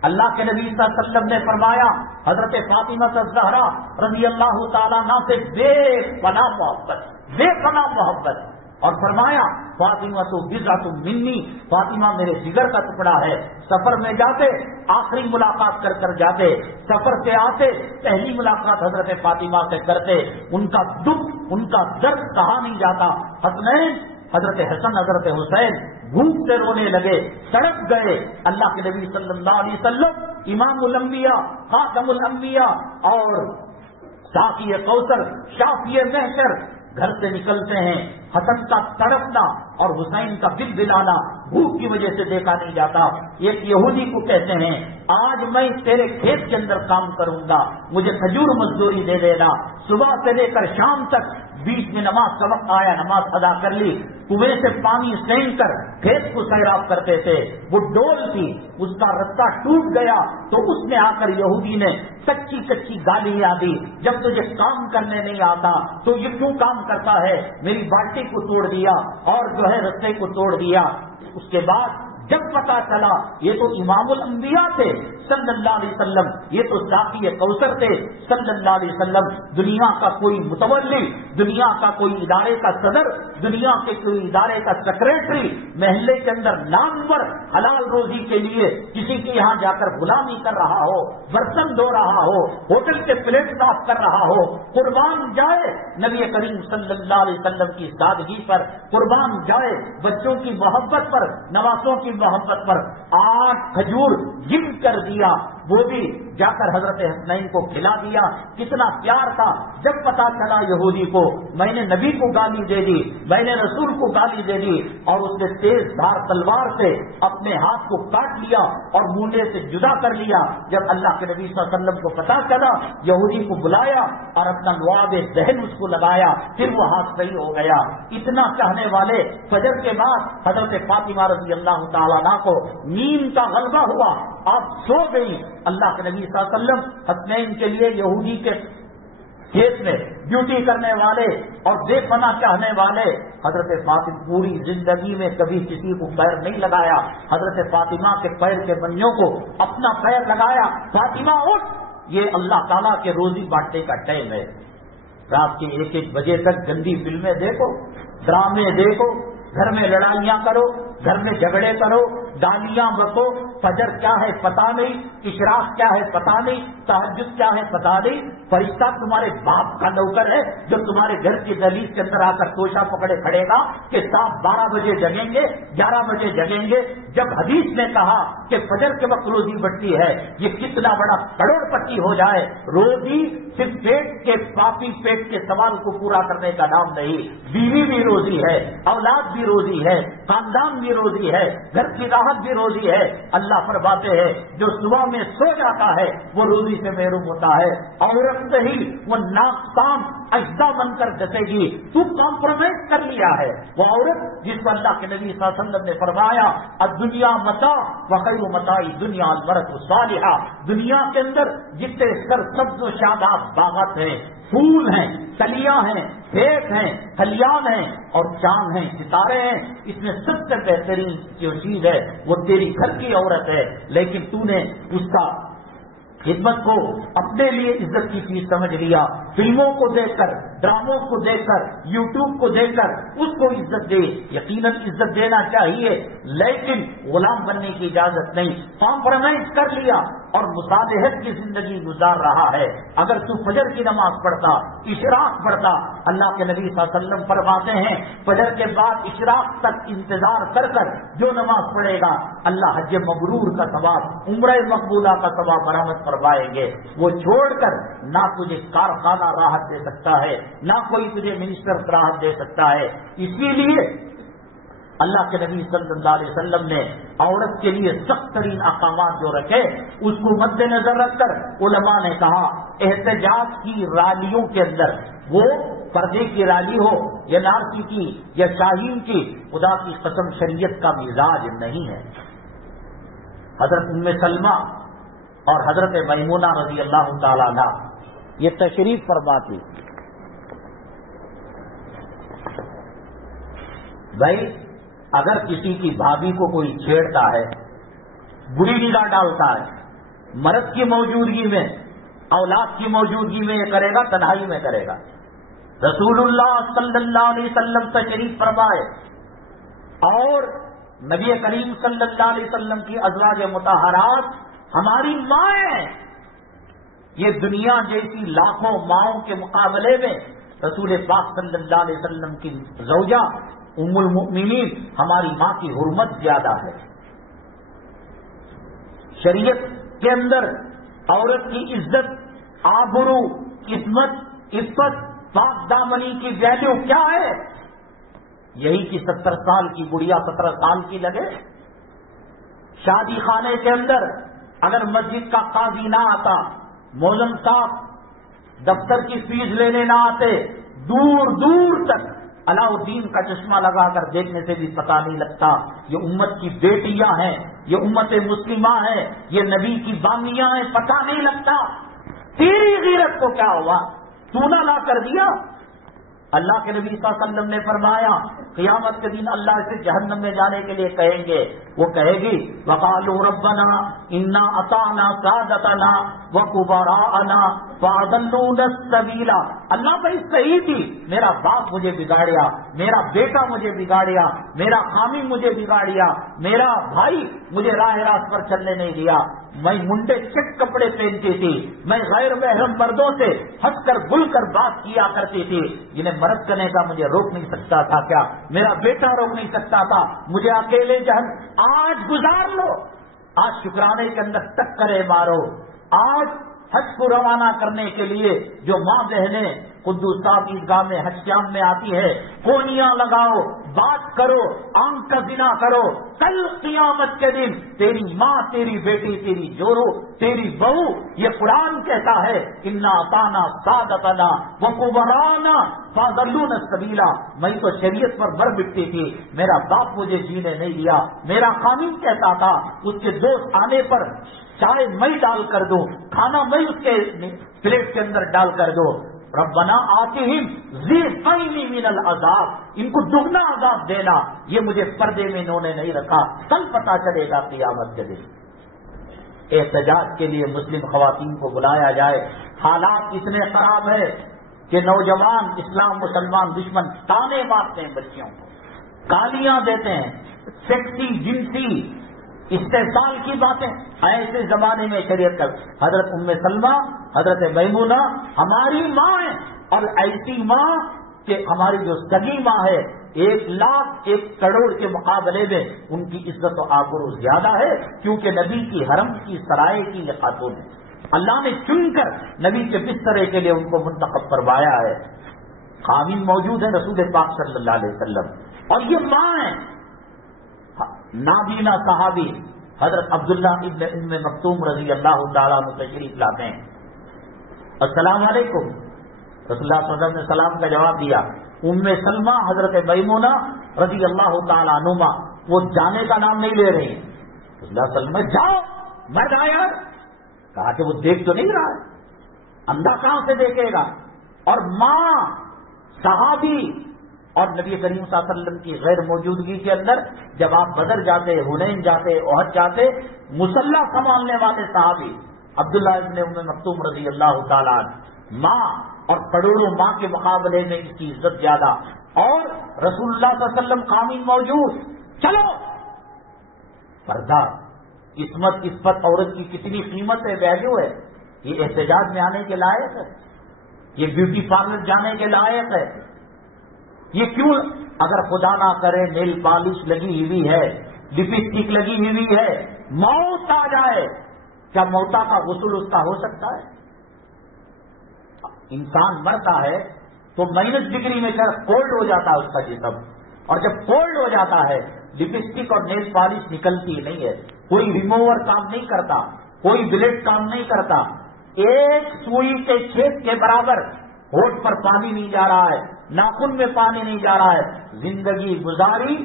اللہ کے نبی صلی اللہ علیہ وسلم نے فرمایا حضرت فاطمہ الزہرا رضی اللہ تعالیٰ عنہ سے بے پناہ محبت، بے پناہ محبت، اور فرمایا فاطمہ تو بضعۃ منی، فاطمہ میرے جگر کا ٹکڑا ہے۔ سفر میں جاتے آخری ملاقات کر جاتے، سفر سے آتے پہلی ملاقات حضرت فاطمہ سے کرتے، ان کا دکھ، ان کا درد کہا نہیں جاتا۔ حسنین، حضرت حسن، حضرت حسین بھوک سے رونے لگے، سڑک گئے۔ اللہ کے نبی صلی اللہ علیہ وسلم امام الانبیاء، خاتم الانبیاء اور ساقی کوثر، شافی محشر، گھر سے نکلتے ہیں، حسن کا تڑپنا اور حسین کا دل دلانا بھوک کی وجہ سے دیکھا نہیں جاتا۔ ایک یہودی کو کہتے ہیں آج میں تیرے کھیت کے اندر کام کروں گا، مجھے کھجور مزدوری دے دینا۔ صبح سے لے کر شام تک، بیچ میں نماز کا وقت آیا، نماز ادا کر لی، کنویں سے پانی سینک کر کھیت کو سیراب کرتے تھے۔ وہ ڈول تھی، اس کا رستہ ٹوٹ گیا تو اس میں آ کر یہودی نے کچی کچی گالیاں دی، جب تجھے کام کرنے نہیں آتا تو یہ کیوں کام کرتا ہے؟ میری بالٹی کو توڑ دیا اور جو ہے رستے کو توڑ دیا۔ اس کے بعد جب پتا چلا یہ تو امام الانبیاء تھے صلی اللہ علیہ وسلم، یہ تو ساقی کوثر تھے صلی اللہ علیہ وسلم، دنیا کا کوئی متولی، دنیا کا کوئی ادارے کا صدر، دنیا کے کوئی ادارے کا سیکریٹری، محلے کے اندر نامور حلال روزی کے لیے کسی کے یہاں جا کر غلامی کر رہا ہو، برتن دھو رہا ہو، ہوٹل کے پلیٹ صاف کر رہا ہو، قربان جائے نبی کریم صلی اللہ علیہ وسلم کی سادگی پر، قربان جائے بچوں کی محبت پر، نوازوں کی محبت پر، 8 کھجور گن کر دیا، وہ بھی جا کر حضرت حسنین کو کھلا دیا۔ کتنا پیار تھا۔ جب پتا چلا یہودی کو میں نے نبی کو گالی دے دی، میں نے رسول کو گالی دے دی، اور اس نے تیز دھار تلوار سے اپنے ہاتھ کو کاٹ لیا اور مونڈے سے جدا کر لیا۔ جب اللہ کے نبی صلی اللہ علیہ وسلم کو پتا چلا، یہودی کو بلایا اور اپنا لعاب ذہن اس کو لگایا، پھر وہ ہاتھ صحیح ہو گیا۔ اتنا چاہنے والے فجر کے بعد حضرت فاطمہ رضی اللہ تعالیٰ عنہ کو نیند کا غلبہ ہوا، آپ سو گئی۔ اللہ کے نبی صلی اللہ علیہ وسلم حسنین کے لیے یہودی کے کھیت میں ڈیوٹی کرنے والے اور بے پناہ چاہنے والے، حضرت فاطمہ پوری زندگی میں کبھی کسی کو پیر نہیں لگایا، حضرت فاطمہ کے پیر کے منجوں کو اپنا پیر لگایا۔ فاطمہ اٹھ، یہ اللہ تعالیٰ کے روزی بانٹنے کا ٹائم ہے۔ رات کے 1-1 بجے تک گندی فلمیں دیکھو، ڈرامے دیکھو، گھر میں لڑائیاں کرو، گھر میں جھگڑے کرو، گالیاں بکو، فجر کیا ہے پتا نہیں، اشراق کیا ہے پتا نہیں، تہجد کیا ہے پتا نہیں۔ فرشتہ تمہارے باپ کا نوکر ہے جو تمہارے گھر کی دہلیز کے اندر آ کر توشہ پکڑے کھڑے گا کہ صاحب 12 بجے جگیں گے، 11 بجے جگیں گے۔ جب حدیث نے کہا کہ فجر کے وقت روزی بڑھتی ہے، یہ کتنا بڑا کروڑ پتی ہو جائے۔ روزی صرف پیٹ کے پاپی پیٹ کے سوال کو پورا کرنے کا نام نہیں، بیوی بھی روزی ہے، اولاد بھی روزی ہے، خاندان بھی روزی ہے، گھر کی راحت بھی روزی ہے۔ اللہ فرماتے ہیں جو صبح میں سو جاتا ہے وہ روزی سے محروم ہوتا ہے، عورت سے ہی وہ ناکام اجزا بن کر ڈسے گی۔ تو کمپرومائز کر لیا ہے۔ وہ عورت جس پر اللہ کے نبی صلی اللہ علیہ وسلم نے فرمایا الدنیا متاع وخیر متاع الدنیا المرأة الصالحہ، دنیا کے اندر جتنے سرسبز و شاداب باغات ہیں، پھول ہیں، کلیاں ہیں، کھیت ہیں، کھلیان ہیں اور چاند ہیں، ستارے ہیں، اس میں سب سے بہترین جو چیز ہے وہ تیری گھر کی عورت ہے، لیکن تو نے اس کا خدمت کو اپنے لیے عزت کی چیز سمجھ لیا، فلموں کو دیکھ کر ڈراموں کو دیکھ کر، یوٹیوب کو دیکھ کر اس کو عزت دے، یقیناً عزت دینا چاہیے، لیکن غلام بننے کی اجازت نہیں۔ کمپرومائز کر لیا اور مصالحت کی زندگی گزار رہا ہے۔ اگر تو فجر کی نماز پڑھتا، اشراق پڑھتا، اللہ کے نبی صلی اللہ علیہ وسلم فرماتے ہیں فجر کے بعد اشراق تک انتظار کر کر جو نماز پڑھے گا اللہ حج مبرور کا ثواب، عمرہ مقبولہ کا ثواب برآمد فرمائیں گے۔ وہ چھوڑ کر نہ تجھے کارخانہ راحت دے سکتا ہے، نہ کوئی تجھے منسٹر راحت دے سکتا ہے۔ اسی لیے اللہ کے نبی صلی اللہ علیہ وسلم نے عورت کے لیے سخت ترین احکامات جو رکھے اس کو مد نظر رکھ کر علماء نے کہا احتجاج کی رالیوں کے اندر، وہ پردے کی رالی ہو یا نارسی کی یا شاہین کی، خدا کی قسم شریعت کا مزاج نہیں ہے۔ حضرت ام سلمہ اور حضرت میمونہ رضی اللہ تعالیٰ عنہ یہ تشریف فرما تھی۔ بھائی اگر کسی کی بھابھی کو کوئی چھیڑتا ہے، بری نگاہ ڈالتا ہے، مرد کی موجودگی میں، اولاد کی موجودگی میں یہ کرے گا، تنہائی میں کرے گا۔ رسول اللہ صلی اللہ علیہ وسلم تشریف فرمائے اور نبی کریم صلی اللہ علیہ وسلم کی ازواج مطہرات ہماری مائیں، یہ دنیا جیسی لاکھوں ماؤں کے مقابلے میں رسول پاک صلی اللہ علیہ وسلم کی زوجہ ام المؤمنین ہماری ماں کی حرمت زیادہ ہے۔ شریعت کے اندر عورت کی عزت، آبرو، عصمت، عفت، پاک دامنی کی ویلیو کیا ہے؟ یہی کہ 70 سال کی گڑیا 17 سال کی لگے۔ شادی خانے کے اندر اگر مسجد کا قاضی نہ آتا، مولم صاحب دفتر کی فیس لینے نہ آتے، دور دور تک علاء الدین کا چشمہ لگا کر دیکھنے سے بھی پتہ نہیں لگتا یہ امت کی بیٹیاں ہیں، یہ امت مسلمہ ہیں، یہ نبی کی بامیاں ہیں، پتہ نہیں لگتا۔ تیری غیرت کو کیا ہوا؟ تو نہ لا کر دیا۔ اللہ کے نبی صلی اللہ علیہ وسلم نے فرمایا قیامت کے دن اللہ اسے جہنم میں جانے کے لیے کہیں گے، وہ کہے گی وقالوا ربنا انا اطعنا سادتنا وکبراءنا فاضلونا السبیل۔ اللہ بھائی صحیح تھی، میرا باپ مجھے بگاڑیا، میرا بیٹا مجھے بگاڑیا، میرا خامی مجھے بگاڑیا، میرا بھائی مجھے راہ راست پر چلنے نہیں دیا، میں منڈے چٹ کپڑے پہنتی تھی، میں غیر محرم مردوں سے ہنس کر بل کر بات کیا کرتی تھی، جنہیں مرد کرنے کا مجھے روک نہیں سکتا تھا کیا؟ میرا بیٹا روک نہیں سکتا تھا، مجھے اکیلے جہنم آج گزار لو۔ آج شکرانے کے اندر ٹکرے مارو۔ آج حج کو روانہ کرنے کے لیے جو ماں بہنیں قدوس صاحب عیدگاہ میں حج قیام میں آتی ہے، کونیاں لگاؤ، بات کرو، آنکھ کا زنا کرو، کل قیامت کے دن تیری ماں، تیری بیٹی، تیری جورو، تیری بہو، یہ قرآن کہتا ہے انا اطعنا سادتنا وکبراءنا فاضلونا السبیل۔ میں تو شریعت پر بر بٹتی تھی، میرا باپ مجھے جینے نہیں دیا، میرا قانون کہتا تھا اس کے دوست آنے پر چائے میں ڈال کر دوں، کھانا میں اس کے پلیٹ کے اندر ڈال کر دو۔ ربنا آتہم ضعفین من العذاب، ان کو دگنا عذاب دینا، یہ مجھے پردے میں انہوں نے نہیں رکھا، کل پتہ چلے گا قیامت کے دن۔ احتجاج کے لیے مسلم خواتین کو بلایا جائے، حالات اتنے خراب ہے کہ نوجوان اسلام مسلمان دشمن تانے مارتے ہیں، بچیوں کو گالیاں دیتے ہیں، سیکسی جنسی استحصال کی باتیں۔ ایسے زمانے میں شریعت کا حضرت ام سلمہ، حضرت میمونہ ہماری ماں ہیں، اور ایسی ماں کہ ہماری جو سگی ماں ہے 1,00,000 کروڑ کے مقابلے میں ان کی عزت و آبرو زیادہ ہے، کیونکہ نبی کی حرم کی سرائے کی یہ خاتون ہے، اللہ نے چن کر نبی کے بسترے کے لیے ان کو منتخب فرمایا ہے۔ خامین موجود ہے رسول پاک صلی اللہ علیہ وسلم، اور یہ ماں ہیں۔ نابینا صحابی حضرت عبداللہ ابن ام مکتوم رضی اللہ تعالیٰ عنہ تشریف لاتے ہیں۔ السلام علیکم، رسول اللہ صلی اللہ علیہ وسلم نے سلام کا جواب دیا۔ ام سلمہ حضرت میمونہ رضی اللہ تعالیٰ عنہما وہ جانے کا نام نہیں لے رہی، رسول اللہ صلی اللہ علیہ وسلم جاؤ مرد آیا، کہا کہ وہ دیکھ تو نہیں رہا ہے، اندھا کہاں سے دیکھے گا؟ اور ماں صحابی اور نبی کریم صلی اللہ علیہ وسلم کی غیر موجودگی کے اندر جب آپ بدر جاتے، حنین جاتے، احد جاتے، مسلح سنبھالنے والے صحابی عبداللہ ابن ام مکتوم رضی اللہ تعالیٰ عنہ، ماں اور کروڑوں ماں کے مقابلے میں اس کی عزت زیادہ. اور رسول اللہ صلی اللہ علیہ وسلم قائم موجود. چلو پردہ عصمت عورت کی کتنی قیمت ہے، ویلیو ہے. یہ احتجاج میں آنے کے لائق ہے، یہ بیوٹی پارلر جانے کے لائق ہے. یہ کیوں؟ اگر خدا نہ کرے نیل پالش لگی ہوئی ہے، لپسٹک لگی ہوئی ہے، موت آ جائے، کیا موتا کا غسل اس کا ہو سکتا ہے؟ انسان مرتا ہے تو -ڈگری میں کولڈ ہو جاتا ہے اس کا جسم، اور جب کولڈ ہو جاتا ہے لپسٹک اور نیل پالش نکلتی نہیں ہے. کوئی ریموور کام نہیں کرتا، کوئی بلیڈ کام نہیں کرتا. ایک سوئی کے چھید کے برابر ہونٹ پر پانی نہیں جا رہا ہے، ناخن میں پانی نہیں جا رہا ہے. زندگی گزاری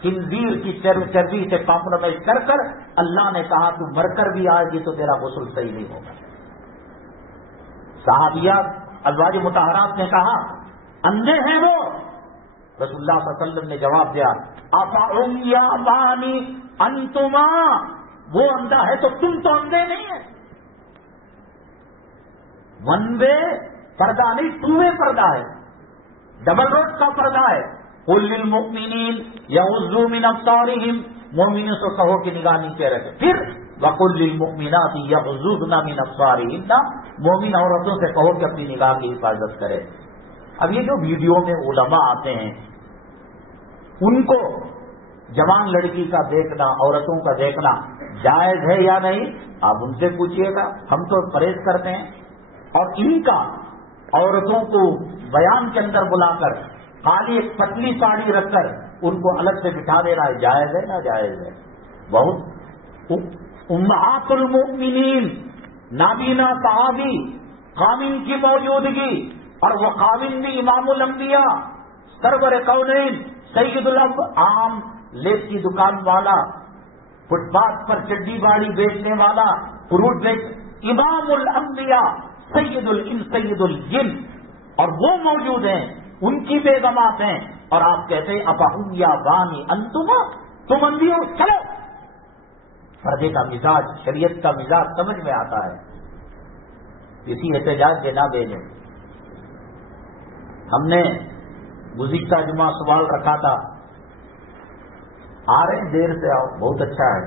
خنزیر کی چربی سے کمپرومائز کر کر. اللہ نے کہا تو مر کر بھی آئے گی تو تیرا غسل صحیح نہیں ہوگا. صحابیہ ازواج مطہرات نے کہا اندھے ہیں وہ. رسول اللہ صلی اللہ علیہ وسلم نے جواب دیا افعمیابانی انتما، وہ اندھا ہے تو تم تو اندھے نہیں ہیں. ون وے پردہ نہیں، ٹو وے پردہ ہے، ڈبل روڈ کا پردہ ہے. قل للمؤمنین یغضوا من ابصارہم، مومنوں سے کہو کہ نگاہ نیچے رکھے. پھر وقل للمؤمنات یغضضن من ابصارہن، مومن عورتوں سے کہو کہ اپنی نگاہ کی حفاظت کرے. اب یہ جو ویڈیو میں علماء آتے ہیں ان کو جوان لڑکی کا دیکھنا، عورتوں کا دیکھنا جائز ہے یا نہیں، آپ ان سے پوچھئے گا. ہم تو پرہیز کرتے ہیں. اور ان کا عورتوں کو بیان کے اندر بلا کر خالی ایک پتلی ساڑی رکھ کر ان کو الگ سے بٹھا دینا ہے، جائز ہے نہ جائز ہے؟ بہت امہات المؤمنین نابینا صحابی قامن کی موجودگی، اور وہ قامن بھی امام الانبیاء سرور کونین سید عام لیس کی دکان والا، فٹ پاتھ پر چڈی باڑی بیچنے والا، فروٹ امام الانبیاء سید الجن، اور وہ موجود ہیں، ان کی بیگمات ہیں. اور آپ کہتے ہیں افہم یا بانی انتم، تم اندھی ہو. چلو پردے کا مزاج، شریعت کا مزاج سمجھ میں آتا ہے. کسی احتجاج کے نہ بھیجیں. ہم نے گزشتہ جمعہ سوال رکھا تھا، آ رہے ہیں دیر سے آؤ، بہت اچھا ہے.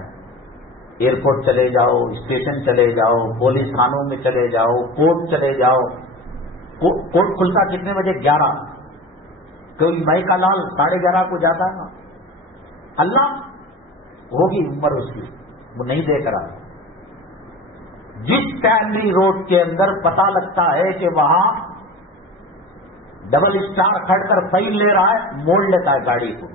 ایئرپورٹ چلے جاؤ، اسٹیشن چلے جاؤ، پولیس تھانوں میں چلے جاؤ، کورٹ چلے جاؤ. کورٹ کھلتا کتنے بجے؟ 11. کوئی مائی کا لال 11:30 کو جاتا ہے نا. اللہ ہوگی عمر اس کی، وہ نہیں دیکھ رہا. جس کیمری روڈ کے اندر پتہ لگتا ہے کہ وہاں ڈبل اسٹار کھڑ کر فائل لے رہا ہے، موڑ لیتا ہے گاڑی کو.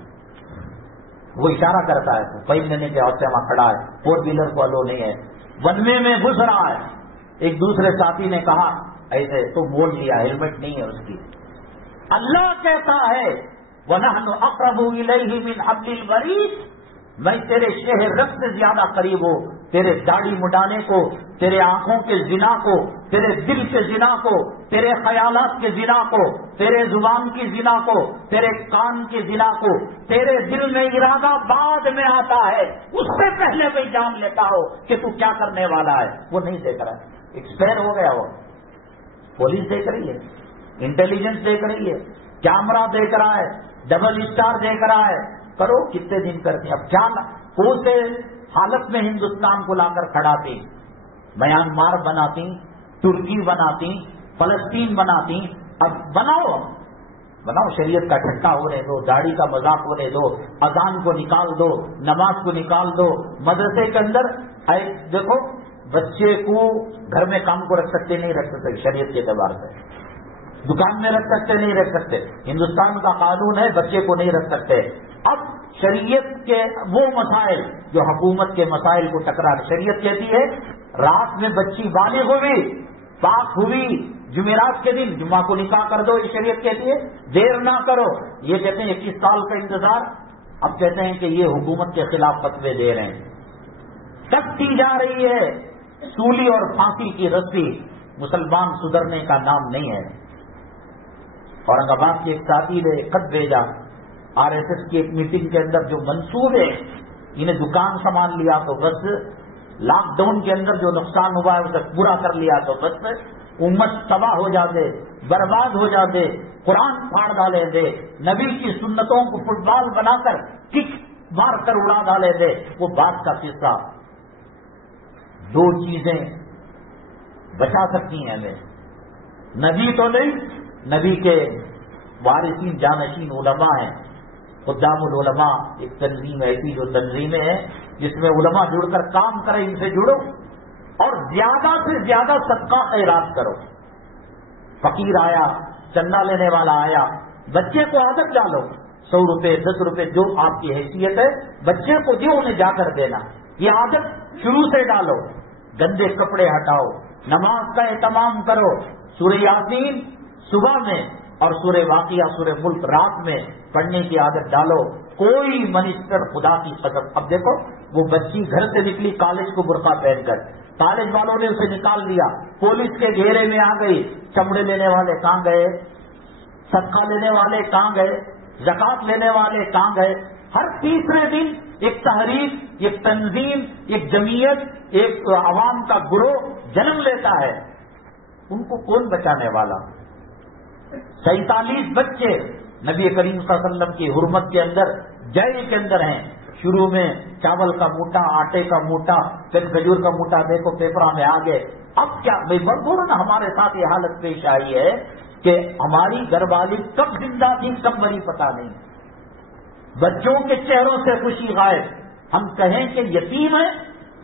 وہ اشارہ کرتا ہے فائل لینے کے واسطے وہاں کھڑا ہے، 4 ویلر کو الو نہیں ہے. ون وے میں گھس رہا ہے، ایک دوسرے ساتھی نے کہا ایسے تو موڑ لیا، ہیلمٹ نہیں ہے اس کی. اللہ کہتا ہے وَنَحْنُ أَقْرَبُ إِلَيْهِ مِنْ حَبْلِ الْوَرِيدِ، میں تیرے شہ رگ سے زیادہ قریب ہوں. تیرے داڑھی مڈانے کو، تیرے آنکھوں کے زنا کو، تیرے دل کے زنا کو، تیرے خیالات کے زنا کو، تیرے زبان کی زنا کو، تیرے کان کی زنا کو. تیرے دل میں ارادہ بعد میں آتا ہے، اس سے پہلے میں جان لیتا ہو کہ تو کیا کرنے والا ہے. وہ نہیں دیکھ رہا ہے، ایکسپائر ہو گیا. وہ پولیس دیکھ رہی ہے، انٹیلیجنس دیکھ رہی ہے، کیمرہ دیکھ رہا ہے، ڈبل اسٹار دیکھ رہا ہے. کرو کتنے دن کرتے. اب کیا کون سے حالت میں ہندوستان کو لا کر کھڑاتی، میانمار بناتی، ترکی بناتی، فلسطین بناتی. اب بناؤ شریعت کا ٹھٹا ہونے دو، داڑھی کا مذاق ہونے دو، اذان کو نکال دو، نماز کو نکال دو. مدرسے کے اندر دیکھو بچے کو گھر میں کام کو رکھ سکتے نہیں رکھ سکتے شریعت کے اعتبار سے، دکان میں رکھ سکتے نہیں رکھ سکتے. ہندوستان کا قانون ہے بچے کو نہیں رکھ سکتے. اب شریعت کے وہ مسائل جو حکومت کے مسائل کو ٹکرا، شریعت کہتی ہے رات میں بچی بالغ ہوئی، پاک ہوئی، جمعرات کے دن جمعہ کو نکاح کر دو. یہ شریعت کہتی ہے دیر نہ کرو. یہ کہتے ہیں 21 سال کا انتظار. اب کہتے ہیں کہ یہ حکومت کے خلاف فتوے دے رہے ہیں. سختی جا رہی ہے. سولی اور پھانسی کی رسی مسلمان سدھرنے کا نام نہیں ہے. اورنگ آباد کے ایک ساتھی نے خط بھیجا RSS کی ایک میٹنگ کے اندر جو منصوبے انہیں دکان سامان لیا تو بس، لاک ڈاؤن کے اندر جو نقصان ہوا ہے اسے پورا کر لیا تو بس، امت تباہ ہو جاتے، برباد ہو جاتے، قرآن پھاڑ ڈالے تھے، نبی کی سنتوں کو فٹ بال بنا کر کک مار کر اڑا ڈالے تھے. وہ بات کا قصہ. دو چیزیں بچا سکتی ہیں ہمیں، نبی تو نہیں، نبی کے وارثین جانشین علماء ہیں. خدام العلماء ایک تنظیم ایسی جو تنظیمیں ہیں جس میں علماء جڑ کر کام کریں، ان سے جڑو اور زیادہ سے زیادہ صدقہ خیرات کرو. فقیر آیا، چندہ لینے والا آیا، بچے کو عادت ڈالو، 100 روپے 10 روپے جو آپ کی حیثیت ہے بچے کو جو انہیں جا کر دینا، یہ عادت شروع سے ڈالو. گندے کپڑے ہٹاؤ، نماز کا اہتمام کرو، سورہ یاسین صبح میں اور سورہ واقعہ سورہ ملک رات میں پڑھنے کی عادت ڈالو. کوئی منسٹر خدا کی قسم، اب دیکھو وہ بچی گھر سے نکلی کالج کو برقع پہن کر، کالج والوں نے اسے نکال دیا، پولیس کے گھیرے میں آ گئی. چمڑے لینے والے کہاں گئے؟ صدقہ لینے والے کہاں گئے؟ زکات لینے والے کہاں گئے؟ ہر تیسرے دن ایک تحریک، ایک تنظیم، ایک جمعیت، ایک عوام کا گروہ جنم لیتا ہے. ان کو کون بچانے والا؟ 47 بچے نبی کریم صلی اللہ علیہ وسلم کی حرمت کے اندر جیل کے اندر ہیں. شروع میں چاول کا موٹا، آٹے کا موٹا، پھر کھجور کا موٹا، دیکھو پیپرا میں آ گئے. اب کیا بولو نا، ہمارے ساتھ یہ حالت پیش آئی ہے کہ ہماری گھر والی کب زندہ تھی کب مری پتہ نہیں. بچوں کے چہروں سے خوشی غائب. ہم کہیں کہ یتیم ہے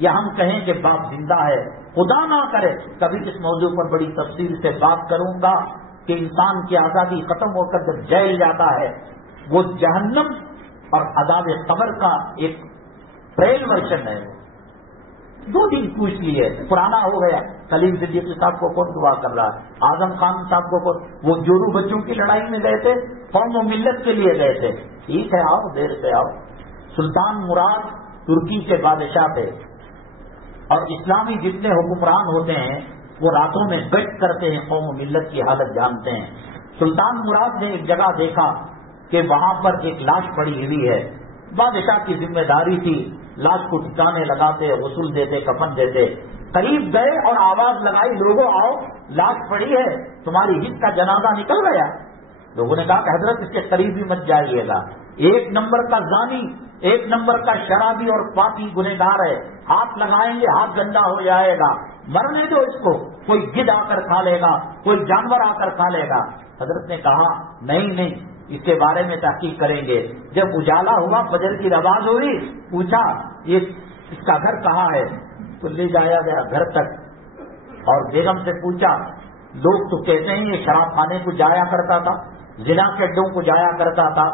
یا ہم کہیں کہ باپ زندہ ہے. خدا نہ کرے کبھی اس موضوع پر بڑی تفصیل سے بات کروں گا کہ انسان کی آزادی ختم ہو کر جب جیل جاتا ہے وہ جہنم اور عذاب قبر کا ایک ٹریل ورژن ہے. 2 دن پوچھ لیے، پرانا ہو گیا. کلیم صدیقی صاحب کو کون دعا کر رہا ہے؟ اعظم خان صاحب کو کون؟ وہ جورو بچوں کی لڑائی میں گئے تھے، قوم و ملت کے لیے گئے تھے. ٹھیک ہے آؤ، دیر سے آؤ. سلطان مراد ترکی کے بادشاہ تھے اور اسلامی جتنے حکمران ہوتے ہیں وہ راتوں میں گشت کرتے ہیں، قوم و ملت کی حالت جانتے ہیں. سلطان مراد نے ایک جگہ دیکھا کہ وہاں پر ایک لاش پڑی ہوئی ہے. بادشاہ کی ذمہ داری تھی لاش کو ٹھکانے لگاتے، غسل دیتے، کفن دیتے. قریب گئے اور آواز لگائی، لوگوں آؤ، لاش پڑی ہے، تمہاری ہت کا جنازہ نکل گیا. لوگوں نے کہا کہ حضرت اس کے قریب بھی مت جائیے گا، 1 نمبر کا زانی، 1 نمبر کا شرابی اور پاپی گنہگار ہے، ہاتھ لگائیں گے ہاتھ گندا ہو جائے گا، مرنے دو اس کو، کوئی گدھ آ کر کھا لے گا، کوئی جانور آ کر کھا لے گا. حضرت نے کہا نہیں، اس کے بارے میں تحقیق کریں گے. جب اجالا ہوا، فجر کی نماز ہوئی، پوچھا یہ اس کا گھر کہاں ہے؟ تو لے جایا گیا گھر تک اور بیگم سے پوچھا، لوگ تو کہتے ہیں یہ شراب خانے کو جایا کرتا تھا، زنا کے اڈوں کو جایا کرتا تھا.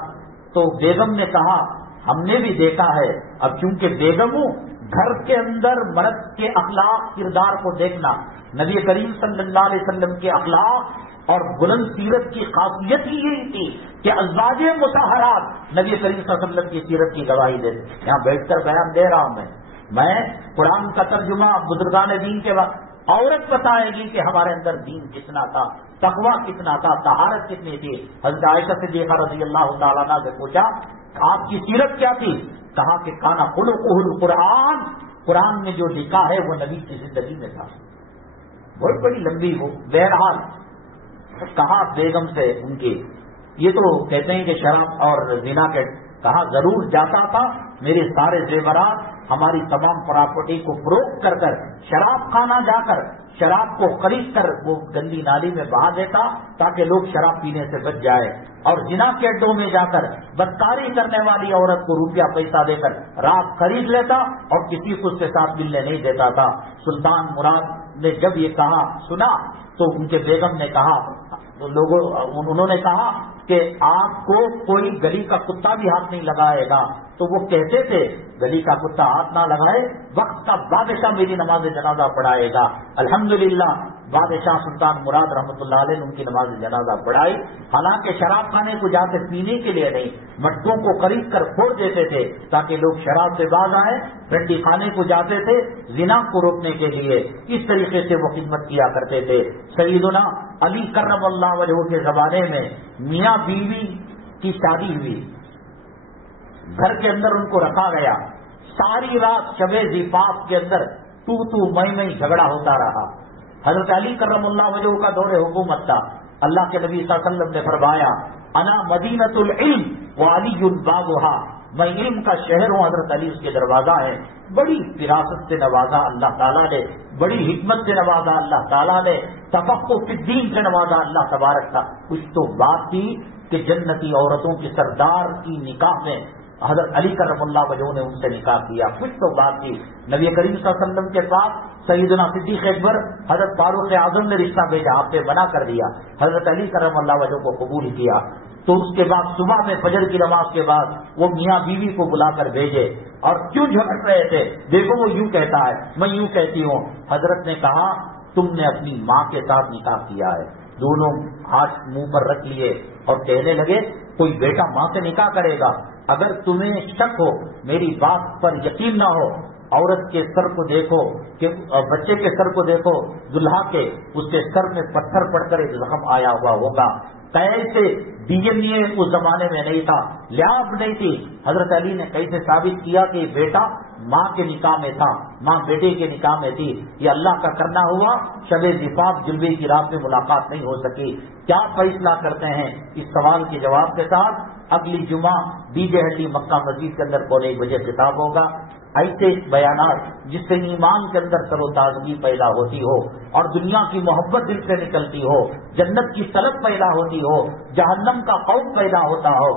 تو بیگم نے کہا ہم نے بھی دیکھا ہے. اب چونکہ بیگم ہوں، گھر کے اندر مرد کے اخلاق کردار کو دیکھنا، نبی کریم صلی اللہ علیہ وسلم کے اخلاق اور بلند سیرت کی خاصیت ہی یہی تھی کہ ازواج مطہرات نبی کریم صلی اللہ علیہ وسلم کی سیرت کی گواہی دیتے. یہاں بیٹھ کر بیان دے رہا ہوں میں قرآن کا ترجمہ بزرگان دین کے بعد عورت بتائے گی کہ ہمارے اندر دین کتنا تھا، تقویٰ کتنا تھا، طہارت کتنی تھی. حضرت عائشہ صدیقہ رضی اللہ تعالیٰ عنہ سے پوچھا آپ کی سیرت کیا تھی؟ کہا کہ کانا خلقہ القرآن، قرآن میں جو لکھا ہے وہ نبی کی زندگی میں تھا. بہت بڑی لمبی ہو. بہرحال کہا بیگم سے ان کی، یہ تو کہتے ہیں کہ شراب اور زنا کے، کہا ضرور جاتا تھا، میرے سارے زیورات، ہماری تمام پراپرٹی کو فروخت کر کر شراب خانہ جا کر شراب کو خرید کر وہ گندی نالی میں بہا دیتا تاکہ لوگ شراب پینے سے بچ جائے، اور زنا کے اڈوں میں جا کر بدکاری کرنے والی عورت کو روپیہ پیسہ دے کر رات خرید لیتا اور کسی کو اس کے ساتھ ملنے نہیں دیتا تھا. سلطان مراد نے جب یہ کہا سنا تو ان کے بیگم نے کہا، انہوں نے کہا کہ آپ کو کوئی گلی کا کتا بھی ہاتھ نہیں لگائے گا. تو وہ کہتے تھے گلی کا کتا ہاتھ نہ لگائے، وقت کا بادشاہ میری نماز جنازہ پڑھائے گا. الحمدللہ بادشاہ سلطان مراد رحمۃ اللہ علیہ نے ان کی نماز جنازہ پڑھائی. حالانکہ شراب خانے کو جاتے پینے کے لیے نہیں، مٹکوں کو خرید کر پھوڑ دیتے تھے تاکہ لوگ شراب سے باز آئیں. رنڈی خانے کو جاتے تھے زنا کو روکنے کے لیے. اس طریقے سے وہ خدمت کیا کرتے تھے. سیدنا علی کرم اللہ وجہہ کے زمانے میں میاں بیوی کی شادی ہوئی، گھر کے اندر ان کو رکھا گیا، ساری رات شب زفاف کے اندر تو میں جھگڑا ہوتا رہا. حضرت علی کرم اللہ وجہہ کا دور حکومت تھا. اللہ کے نبی صلی اللہ علیہ وسلم نے فرمایا انا مدینۃ العلم وعلی بابھا، میں علم کا شہر ہوں، حضرت علی اس کے دروازہ ہے۔ بڑی فراست سے نوازا اللہ تعالیٰ نے، بڑی حکمت سے نوازا اللہ تعالیٰ نے، تفقہ فی الدین سے نوازا اللہ تبارک تھا۔ کچھ تو بات تھی کہ جنتی عورتوں کی سردار کی نکاح میں حضرت علی کرم اللہ وجہہ نے ان سے نکاح کیا، کچھ تو بات تھی۔ نبی کریم صلی اللہ علیہ وسلم کے پاس سیدنا صدیق اکبر حضرت فاروق اعظم نے رشتہ بھیجا، آپ نے منع کر دیا، حضرت علی کرم اللہ وجہہ کو قبول کیا۔ تو اس کے بعد صبح میں فجر کی نماز کے بعد وہ میاں بیوی کو بلا کر بھیجے، اور کیوں جھگڑ رہے تھے؟ دیکھو وہ یوں کہتا ہے، میں یوں کہتی ہوں۔ حضرت نے کہا تم نے اپنی ماں کے ساتھ نکاح کیا ہے۔ دونوں ہاتھ منہ پر رکھ لیے اور کہنے لگے کوئی بیٹا ماں سے نکاح کرے گا؟ اگر تمہیں شک ہو، میری بات پر یقین نہ ہو، عورت کے سر کو دیکھو کہ بچے کے سر کو دیکھو، دلہا کے اس کے سر میں پتھر پڑ کر ایک زخم آیا ہوا ہوگا۔ کیسے DNA اس زمانے میں نہیں تھا، لیاب نہیں تھی۔ حضرت علی نے کیسے ثابت کیا کہ بیٹا ماں کے نکاح میں تھا، ماں بیٹے کے نکاح میں تھی؟ یہ اللہ کا کرنا ہوا۔ شب زفاف جلوے کی رات میں ملاقات نہیں ہو سکی۔ کیا فیصلہ کرتے ہیں؟ اس سوال کے جواب کے ساتھ اگلی جمعہ DJ ہٹی مکہ مسجد کے اندر 1:15 خطاب ہوگا۔ ایسے بیانات جس سے ایمان کے اندر تر و تازگی پیدا ہوتی ہو اور دنیا کی محبت دل سے نکلتی ہو، جنت کی طلب پیدا ہوتی ہو، جہنم کا خوف پیدا ہوتا ہو،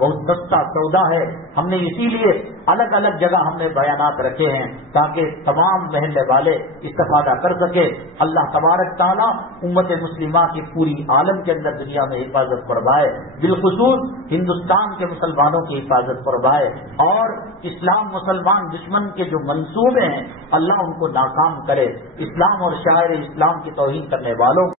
بہت سستا سودا ہے۔ ہم نے اسی لیے الگ الگ جگہ ہم نے بیانات رکھے ہیں تاکہ تمام محلے والے استفادہ کر سکے۔ اللہ تبارک تعالیٰ امت مسلمہ کی پوری عالم کے اندر دنیا میں حفاظت فرمائے، بالخصوص ہندوستان کے مسلمانوں کی حفاظت فرمائے، اور اسلام مسلمان دشمن کے جو منصوبے ہیں اللہ ان کو ناکام کرے، اسلام اور شاعر اسلام کی توہین کرنے والوں